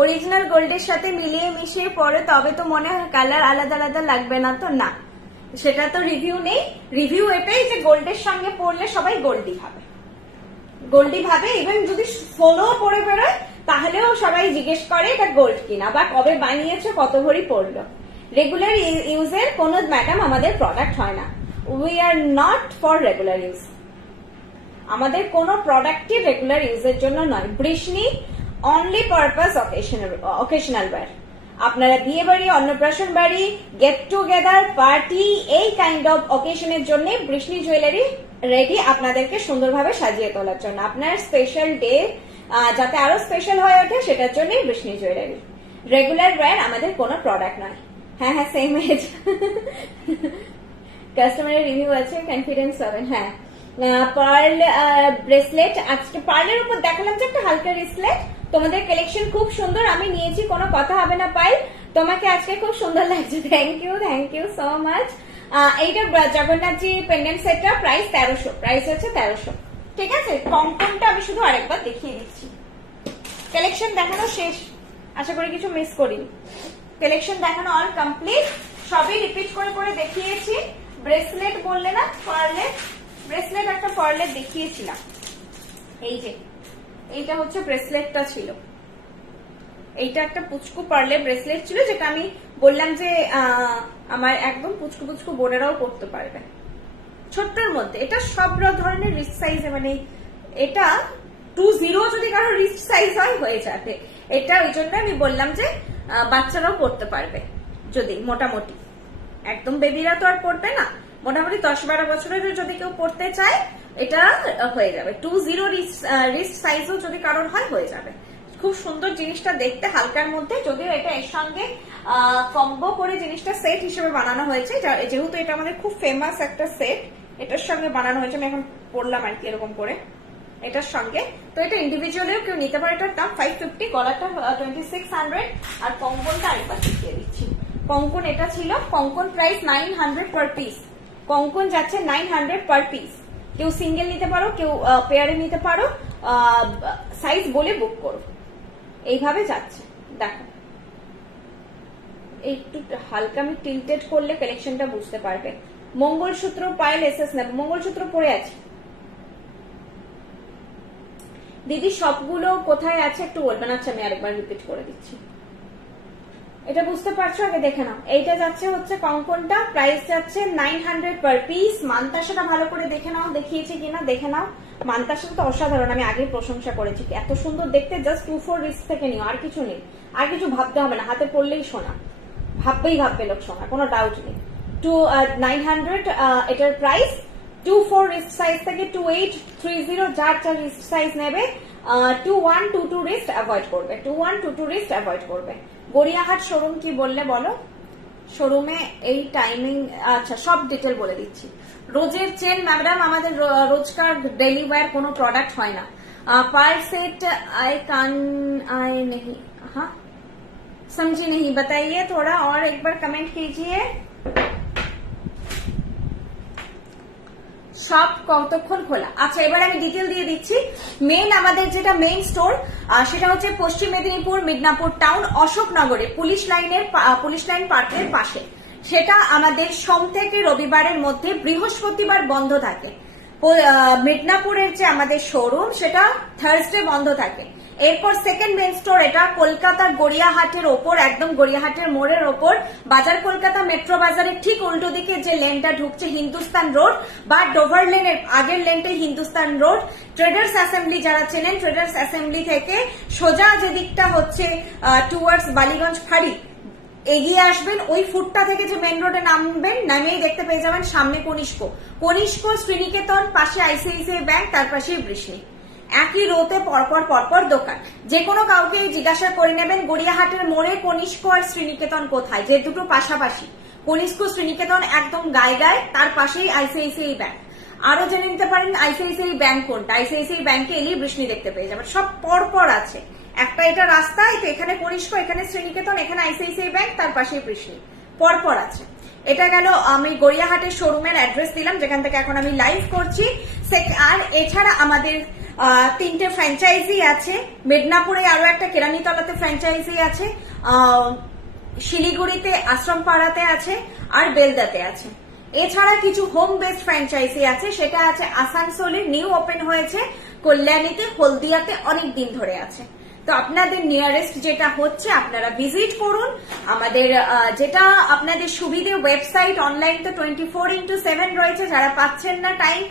অরিজিনাল গোল্ডের সাথে মিলিয়ে মিশিয়ে পরে তবে তো মনে হয় কালার আলাদা আলাদা লাগবে না তো, না সেটা তো রিভিউ নেই। রিভিউ এটাই যে গোল্ডের সঙ্গে পড়লে সবাই গোল্ডই ভাবে, গোল্ডই ভাবে। ইভেন যদি ফোনও পরে বেরোয় তাহলেও সবাই জিজ্ঞেস করে এটা গোল্ড কিনা বা কবে বানিয়েছে, কত ভরি পড়লো। রেগুলার ইউজের কোনো ম্যাডাম আমাদের প্রোডাক্ট হয় না। We are not for regular use. আমাদের কোনো প্রোডাক্টই রেগুলার ইউজের জন্য নয়। Vrishni only purpose occasional wear. আপনারা বিয়ে বাড়ি, অন্নপ্রাশন বাড়ি, গেট টুগেদার, পার্টি, এই কাইন্ড অফ অকেশনের জন্য বৃষ্ণি জুয়েলারি রেডি আপনাদেরকে সুন্দরভাবে সাজিয়ে তোলার জন্য। আপনার স্পেশাল ডে যাতে আরো স্পেশাল হয়ে ওঠে সেটার জন্যই বৃষ্ণি জুয়েলারি। রেগুলার ওয়্যার আমাদের কোনো প্রোডাক্ট নয়। হ্যাঁ সেম এজ। কাস্টমারের রিভিউ আছে, কনফিডেন্স পাবেন। হ্যাঁ, পার্ল ব্রেসলেট, আজকে পার্লের উপর দেখালাম যে একটা হালকা রিসলেট। তোমাদের কালেকশন খুব সুন্দর, আমি নিয়েছি, কোনো কথা হবে না পাইল। তোমাকে আজকে খুব সুন্দর লাগছে, থ্যাংক ইউ সো মাচ। এইটা জগন্নাথজি পেন্ডেন্ট সেটটা প্রাইস 1300, প্রাইস হচ্ছে 1300। ঠিক আছে, কঙ্কনটা আমি শুধু আরেকবার দেখিয়ে দিচ্ছি। কালেকশন দেখানো শেষ, আশা করি কিছু মিস করিনি। কালেকশন দেখানো অল কমপ্লিট, সবই রিপিট করে করে দেখিয়েছি। ব্রেসলেট বললে না, পার্লের ব্রেসলেট, একটা পার্লের দেখিয়েছিলাম। এই যে এইটা হচ্ছে ব্রেসলেটটা ছিল, এইটা একটা পুচকু পার্লের ব্রেসলেট ছিল, যেটা আমি বললাম যে আমার একদম পুচকু পুচকু বোনেরাও পড়তে পারবে, ছোট্টর মধ্যে। এটা সব ধরনের রিস্ট সাইজে, মানে এটা 20 যদি কারো রিস্ট সাইজ হয় হয়ে যাবে এটা। ওই জন্য আমি বললাম যে বাচ্চারাও পড়তে পারবে, যদি মোটামুটি, একদম বেবিরা তো আর পড়বে না, মোটামুটি 10-12 বছরের যদি কেউ পড়তে চায় এটা হয়ে যাবে। 20 রিস্ট সাইজও যদি কারোর হয় হয়ে যাবে। খুব সুন্দর জিনিসটা দেখতে, হালকার মধ্যে, যদিও এটা এর সঙ্গে কম্বো করে জিনিসটা সেট হিসেবে বানানো হয়েছে, যেহেতু এটা আমাদের খুব ফেমাস একটা সেট, এটার সঙ্গে বানানো হয়েছে। আমি এখন পড়লাম আর কি এরকম করে এটার সঙ্গে। তো এটা ইন্ডিভিজুয়ালিও কেউ নিতে পারে। এটার দাম 550, গলাটা 2600, আর কঙ্কনটা আরেকবার দেখিয়ে দিচ্ছি। কঙ্কন এটা ছিল, কঙ্কন প্রাইস 900 পার পিস, কঙ্কন যাচ্ছে 900 পার পিস। কেউ সিঙ্গেল নিতে পারো, কেউ পেয়ারে নিতে পারো, সাইজ বলে বুক করো, এইভাবে যাচ্ছে। দেখো একটু হালকা আমি টিল্টেড করলে কালেকশনটা বুঝতে পারবে। মঙ্গলসূত্র পায়েল এসএস নেবে, মঙ্গলসূত্র পরে আছে দিদি, সবগুলো কোথায় আছে একটু বলবেন? আচ্ছা আমি আরেকবার রিপিট করে দিচ্ছি, এটা বুঝতে পারছো, আগে দেখে নাও। এইটা যাচ্ছে হচ্ছে কঙ্কনটা, প্রাইস যাচ্ছে 900 পার পিস। মানতাসাটা ভালো করে দেখে নাও, দেখিয়েছি কিনা দেখে নাও। মানতাসা তো অসাধারণ, আমি আগেই প্রশংসা করেছি, এত সুন্দর দেখতে। জাস্ট 24 রিস্ট থেকে নিও, আর কিছু নেই, আর কিছু ভাবতে হবে না, হাতে পড়লেই সোনা, ভাববে লোক সোনা, কোনো ডাউট নেই। 900 এটার প্রাইস। 24 রিস্ট সাইজ থেকে 2830, যার রিস্ট সাইজ নেবে। 2122 রিস্ট অ্যাভয়েড করবে, 2122 রিস্ট অ্যাভয়েড করবে। গড়িয়াহাট শোরুম কি বললে বলো? শোরুমে এই টাইমিং, আচ্ছা সব ডিটেল বলে দিচ্ছি। রোজের চেন ম্যাডাম, আমাদের রোজকার ডেলি ওয়্যার কোনো প্রোডাক্ট হয় না। पर सेट आई नहीं, हाँ समझी नहीं, बताइए थोड़ा और एक बार कमेंट कीजिए। সব কতক্ষণ খোলা? আচ্ছা এবার আমি ডিটেল দিয়ে দিচ্ছি। মেন আমাদের যেটা মেইন স্টোর সেটা হচ্ছে পশ্চিম মেদিনীপুর, মিদনাপুর টাউন, অশোকনগরে পুলিশ লাইন পার্কের পাশে। সেটা আমাদের সোম থেকে রবিবারের মধ্যে, বৃহস্পতিবার বন্ধ থাকে। মিদনাপুরের যে আমাদের শোরুম সেটা থার্সডে বন্ধ থাকে। এরপর সেকেন্ড মেইন স্টোর, এটা কলকাতার গড়িয়াহাটের ওপর, একদম গড়িয়াহাটের মোড়ের ওপর, বাজার কলকাতা মেট্রো বাজারের ঠিক উল্টো দিকে যে লেনটা ঢুকছে হিন্দুস্তান রোড বা ডোভার লেনের আগের লেনটাই হিন্দুস্তান রোড। ট্রেডার্স অ্যাসেম্বলি যারা চেনেন, ট্রেডার্স অ্যাসেম্বলি থেকে সোজা যে দিকটা হচ্ছে টুয়ার্ডস বালিগঞ্জ ফাঁড়ি এগিয়ে আসবেন, ওই ফুটটা থেকে যে মেন রোডে নামবেন, নামেই দেখতে পেয়ে যাবেন সামনে কনিষ্ক শ্রীনিকেতন, পাশে আইসিআইসিআই ব্যাংক, তার পাশেই বৃষ্ণি। একই রোতে পরপর দোকান। যে কোনো কাউকে জিজ্ঞাসা করে নেবেন গড়িয়াহাটের মোড়ে কনিষ্ক আর শ্রীনিকেতন কোথায়, যে দুটো পাশাপাশি। কনিষ্ক শ্রীনিকেতন একদম গায়ে, তার পাশেই আইসিআইসিআই ব্যাংক। আরো জেনে নিতে পারেন আইসিআইসিআই ব্যাংক কোনটা, আইসিআইসিআই ব্যাংকে এলেই বৃষ্ণি দেখতে পেয়ে যাবেন। সব পরপর আছে, একটা এটা রাস্তা, এখানে কনিষ্ক, এখানে শ্রীনিকেতন, এখানে আইসিআইসিআই ব্যাংক, তার পাশেই বৃষ্ণি, পরপর আছে। এটা গেল আমি গড়িয়াহাটের শোরুমের অ্যাড্রেস দিলাম, যেখান থেকে এখন আমি লাইভ করছি। আর এছাড়া আমাদের 3টে ফ্র্যাঞ্চাইজি আছে। মেদিনীপুরে আরো একটা কেরানীতলাতে ফ্র্যাঞ্চাইজি আছে, শিলিগুড়িতে আশ্রমপাড়াতে আছে, আর বেলদাতে আছে। এছাড়া কিছু হোম বেসড ফ্র্যাঞ্চাইজি আছে, সেটা আছে আসানসোলে, নিউ ওপেন হয়েছে, কল্যাণীতে, হলদিয়াতে অনেক দিন ধরে আছে। তো আপনাদের নিয়ারেস্ট যেটা হচ্ছে আপনারা ভিজিট করুন। আমাদের যেটা আপনাদের সুবিধে, ওয়েবসাইট, অনলাইন তো 24/7 রয়েছে। যারা পাচ্ছেন না টাইম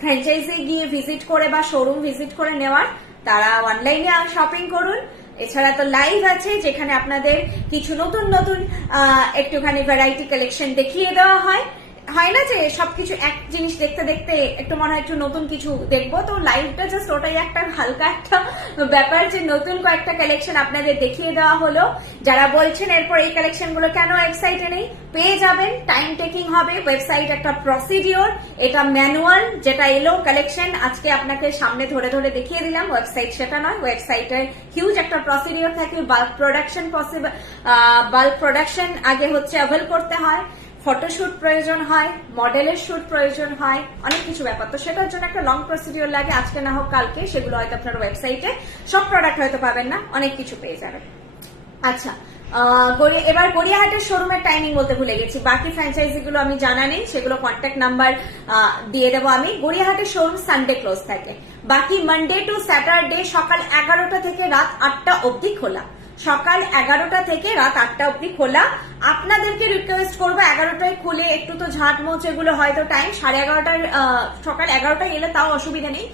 ফ্র্যাঞ্চাইজি গিয়ে ভিজিট করে বা শোরুম ভিজিট করে নেওয়ার, তারা অনলাইনে শপিং করুন। এছাড়া তো লাইভ আছে, যেখানে আপনাদের কিছু নতুন একটুখানি ভ্যারাইটি কালেকশন দেখিয়ে দেওয়া হয়। হয় না যে সবকিছু এক জিনিস দেখতে দেখতে একটু মনে হয় একটু নতুন কিছু দেখবো, তো লাইভটা জাস্ট ওটাই একটা হালকা একটা ব্যাপার যে নতুন কয়েকটা কালেকশন আপনাদের দেখিয়ে দেওয়া হলো। যারা বলছেন এরপর এই কালেকশন গুলো কেন ওয়েবসাইটে নেই, পেয়ে যাবেন, টাইম টেকিং হবে, ওয়েবসাইট একটা প্রসিডিওর, এটা ম্যানুয়াল, যেটা এলো কালেকশন আজকে আপনাকে সামনে ধরে ধরে দেখিয়ে দিলাম, ওয়েবসাইট সেটা নয়। ওয়েবসাইটের হিউজ একটা প্রসিডিওর থাকে, বাল্ক প্রোডাকশন আগে হচ্ছে অ্যাভেল করতে হয়, ফটোশুট প্রয়োজন হয়, মডেলের শুট প্রয়োজন হয়, অনেক কিছু ব্যাপার, তো সেটার জন্য একটা লং প্রসিডিওর লাগে। আজকে না হোক কালকে সেগুলো হয়তো আপনার ওয়েবসাইটে সব প্রোডাক্ট হয়তো পাবেন না, অনেক কিছু পেয়ে যাবেন। আচ্ছা, এবার গড়িয়াহাটের শোরুমের টাইমিং বলতে ভুলে গেছি, বাকি ফ্র্যাঞ্চাইজি গুলো আমি জানা নেই, সেগুলো কন্ট্যাক্ট নাম্বার দিয়ে দেবো আমি। গড়িয়াহাটের শোরুম সানডে ক্লোজ থাকে, বাকি মানডে টু স্যাটারডে সকাল 11টা থেকে রাত 8টা অবধি খোলা, সকাল 11টা থেকে রাত 8টা অবধি খোলা। আপনাদেরকে রিকোয়েস্ট করবো 11টায় খুলে একটু তো ঝাঁট মোচ এগুলো হয়তো টাইম 11:30 সকাল 11টায় এলে তাও অসুবিধা নেই,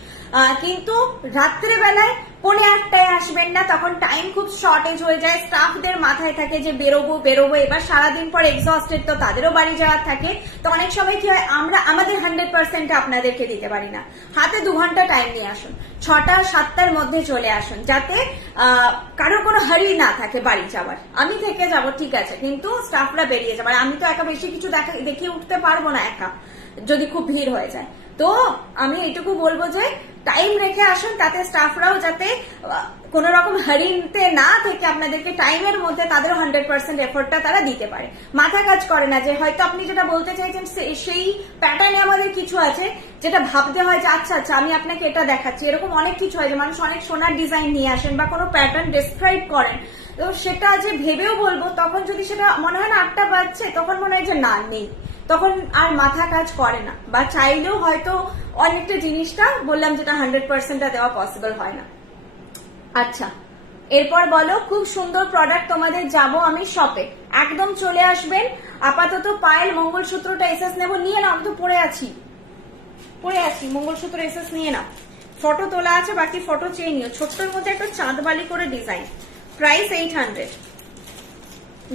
কিন্তু রাত্রেবেলায় 7:45 আসবেন না, তখন টাইম খুব শর্টেজ হয়ে যায়, স্টাফদের মাথায় থাকে যে বেরোবো, এবার সারাদিন পর এক্সস্টেড, তো তাদেরও বাড়ি যাওয়ার থাকে, তো অনেক সময় কি হয় আমরা আমাদের 100% আপনাদেরকে দিতে পারি না। হাতে 2 ঘন্টা টাইম নিয়ে আসুন, 6টা 7টার মধ্যে চলে আসুন, যাতে কারো কোনো হারি না থাকে বাড়ি যাওয়ার। আমি থেকে যাব ঠিক আছে, কিন্তু স্টাফরা বেরিয়ে যাবে, আমি তো একা বেশি কিছু দেখিয়ে উঠতে পারবো না একা, যদি খুব ভিড় হয়ে যায়। তো আমি এইটুকু বলবো যে টাইম রেখে আসুন, তাতে স্টাফরাও যাতে কোন রকম হারিতে না থেকে আপনাদেরকে টাইমের মধ্যে তাদের 100% এফোর্টটা তারা দিতে পারে। মাথা কাজ করে না যে হয়তো আপনি যেটা বলতে চাইছেন সেই প্যাটার্নে আমাদের কিছু আছে যেটা ভাবতে হয় যে আচ্ছা আচ্ছা আমি আপনাকে এটা দেখাচ্ছি, এরকম অনেক কিছু হয় যে মানুষ অনেক সোনার ডিজাইন নিয়ে আসেন বা কোনো প্যাটার্ন ডেসক্রাইব করেন, তো সেটা যে ভেবেও বলবো, তখন যদি সেটা মনে হয় না 8টা বাজছে, তখন মনে হয় যে না নেই, তখন আর মাথা কাজ করে না, বা চাইলেও হয়তো অনেকটা জিনিসটা বললাম যেটা 100%টা দেওয়া পসিবল হয় না। আচ্ছা, এরপর বলো, খুব সুন্দর প্রোডাক্ট তোমাদের যাবো আমি শপে, একদম চলে আসবেন। আপাতত পায়েল মঙ্গলসূত্রটা এসএস নেবো, নিয়ে নাও, আমি তো পরে আছি মঙ্গলসূত্র এসএস নিয়ে নাও, ফটো তোলা আছে, বাকি ফটো চেয়ে নিও। ছোট্টর মধ্যে একটা চাঁদবালি করে ডিজাইন, প্রাইস 800।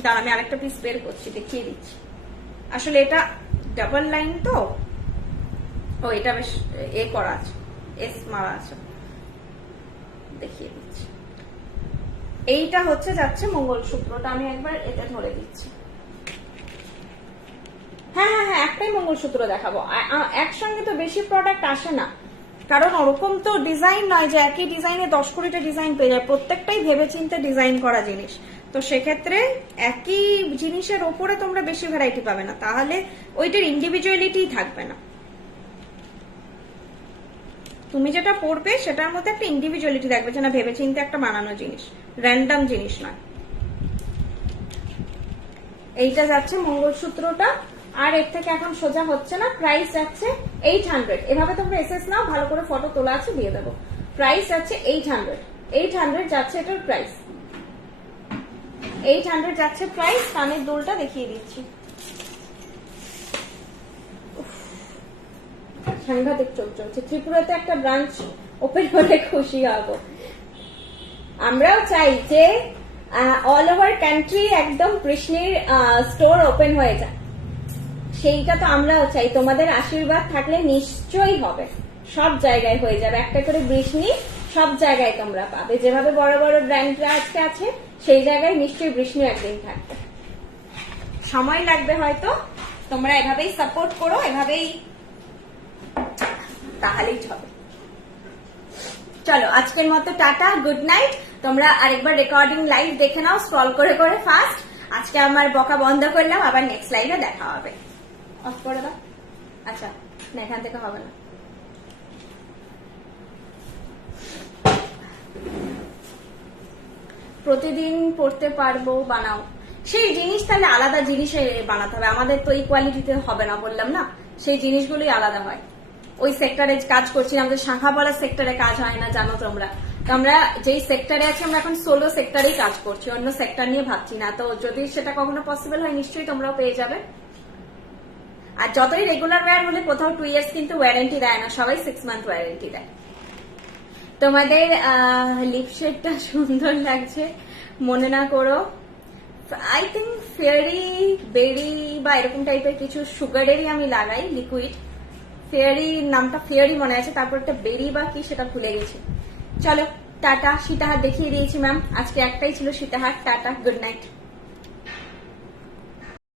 দাঁড়া আমি আরেকটা পিস বের করছি, দেখিয়ে দিচ্ছি। আসলে এটা ডাবল লাইন তো, ও এটা বেশ এ করা আছে, এস মারা আছে, দেখিয়ে দিচ্ছি। এইটা হচ্ছে যাচ্ছে মঙ্গলসূত্রটা, আমি একবার এটা ধরে দিচ্ছি। হ্যাঁ হ্যাঁ হ্যাঁ, একটাই মঙ্গলসূত্র দেখাবো, একসঙ্গে তো বেশি প্রোডাক্ট আসে না, কারণ ওরকম তো ডিজাইন নয় যে একই ডিজাইনে 10-20টা ডিজাইন পেয়ে যায়, প্রত্যেকটাই ভেবেচিন্তে ডিজাইন করা জিনিস, তো সেক্ষেত্রে একই জিনিসের ওপরে তোমরা বেশি ভ্যারাইটি পাবে না, তাহলে ওইটার ইন্ডিভিজুয়ালিটি থাকবে না। তুমি যেটা পড়বে সেটার মধ্যে একটা ইন্ডিভিজুয়ালিটি থাকবে, যে না ভেবেচিন্তে একটা বানানো জিনিস, র্যান্ডম জিনিস নয়। এইটা যাচ্ছে মঙ্গলসূত্রটা, আর এর থেকে এখন সোজা হচ্ছে না, প্রাইস যাচ্ছে 800। এভাবে তোমরা এসএস নাও, ভালো করে ফটো তোলা আছে দিয়ে দেবো, প্রাইস যাচ্ছে 800 যাচ্ছে এটার প্রাইস, 800 যাচ্ছে প্রাইস। কানের দুলটা দেখিয়ে দিচ্ছি, সাংঘাতিক চলছে। ত্রিপুরাতে একটা ব্রাঞ্চ ওপেন হলে খুশি হব। আমরাও চাই যে অল ওভার কান্ট্রি একদম কৃষ্ণের স্টোর ওপেন হয়ে যায়, সেইটা তো আমরাও চাই। তোমাদের আশীর্বাদ থাকলে নিশ্চয়ই হবে, সব জায়গায় হয়ে যাবে, একটা করে বৃষ্ণি সব জায়গায় তোমরা পাবে। যেভাবে বড় বড় ব্র্যান্ডরা আজকে আছে, সেই জায়গায় নিশ্চয়ই বৃষ্ণি একদিন থাকবে, সময় লাগবে হয়তো। তোমরা এভাবেই সাপোর্ট করো, এভাবেই, তাহলেই হবে। চলো আজকের মতো টাটা, গুড নাইট। তোমরা আরেকবার রেকর্ডিং লাইভ দেখে নাও স্ক্রল করে করে ফাস্ট। আজকে আমার বকা বন্ধ করলাম, আবার নেক্সট লাইভে দেখা হবে। অফ করে দাও। আচ্ছা না, এখান থেকে হবে না। প্রতিদিন পড়তে পারবো, বানাও সেই জিনিস, তাহলে আলাদা জিনিসে বানাতে হবে, আমাদের তো এই কোয়ালিটিতে হবে না, বললাম না, সেই জিনিসগুলোই আলাদা হয়। ওই সেক্টরে কাজ করছি, আমাদের শাখাপাড়া সেক্টরে কাজ হয় না, জানো তোমরা। তো আমরা যেই সেক্টরে আছি, আমরা এখন সোলো সেক্টরেই কাজ করছি, অন্য সেক্টর নিয়ে ভাবছি না। তো যদি সেটা কখনো পসিবল হয়, নিশ্চয়ই তোমরাও পেয়ে যাবে। আর যতই রেগুলার ওয়্যার হলে কোথাও 2 ইয়ার্স কিন্তু ওয়ারেন্টি দেয় না, সবাই 6 মান্থ ওয়ারেন্টি দেয়। তোমাদের লিপশেডটা সুন্দর লাগছে, মনে না করো। আই থিঙ্ক ফেয়ারি বেরি বা এরকম টাইপের কিছু সুগারেরই আমি লাগাই লিকুইড। ফেয়ারি নামটা ফেয়ারি মনে আছে, তারপর একটা বেরি বা কি সেটা ভুলে গেছি। চলো টাটা, সীতাহার দেখিয়ে দিয়েছি ম্যাম, আজকে একটাই ছিল সীতাহার। Tata, good night.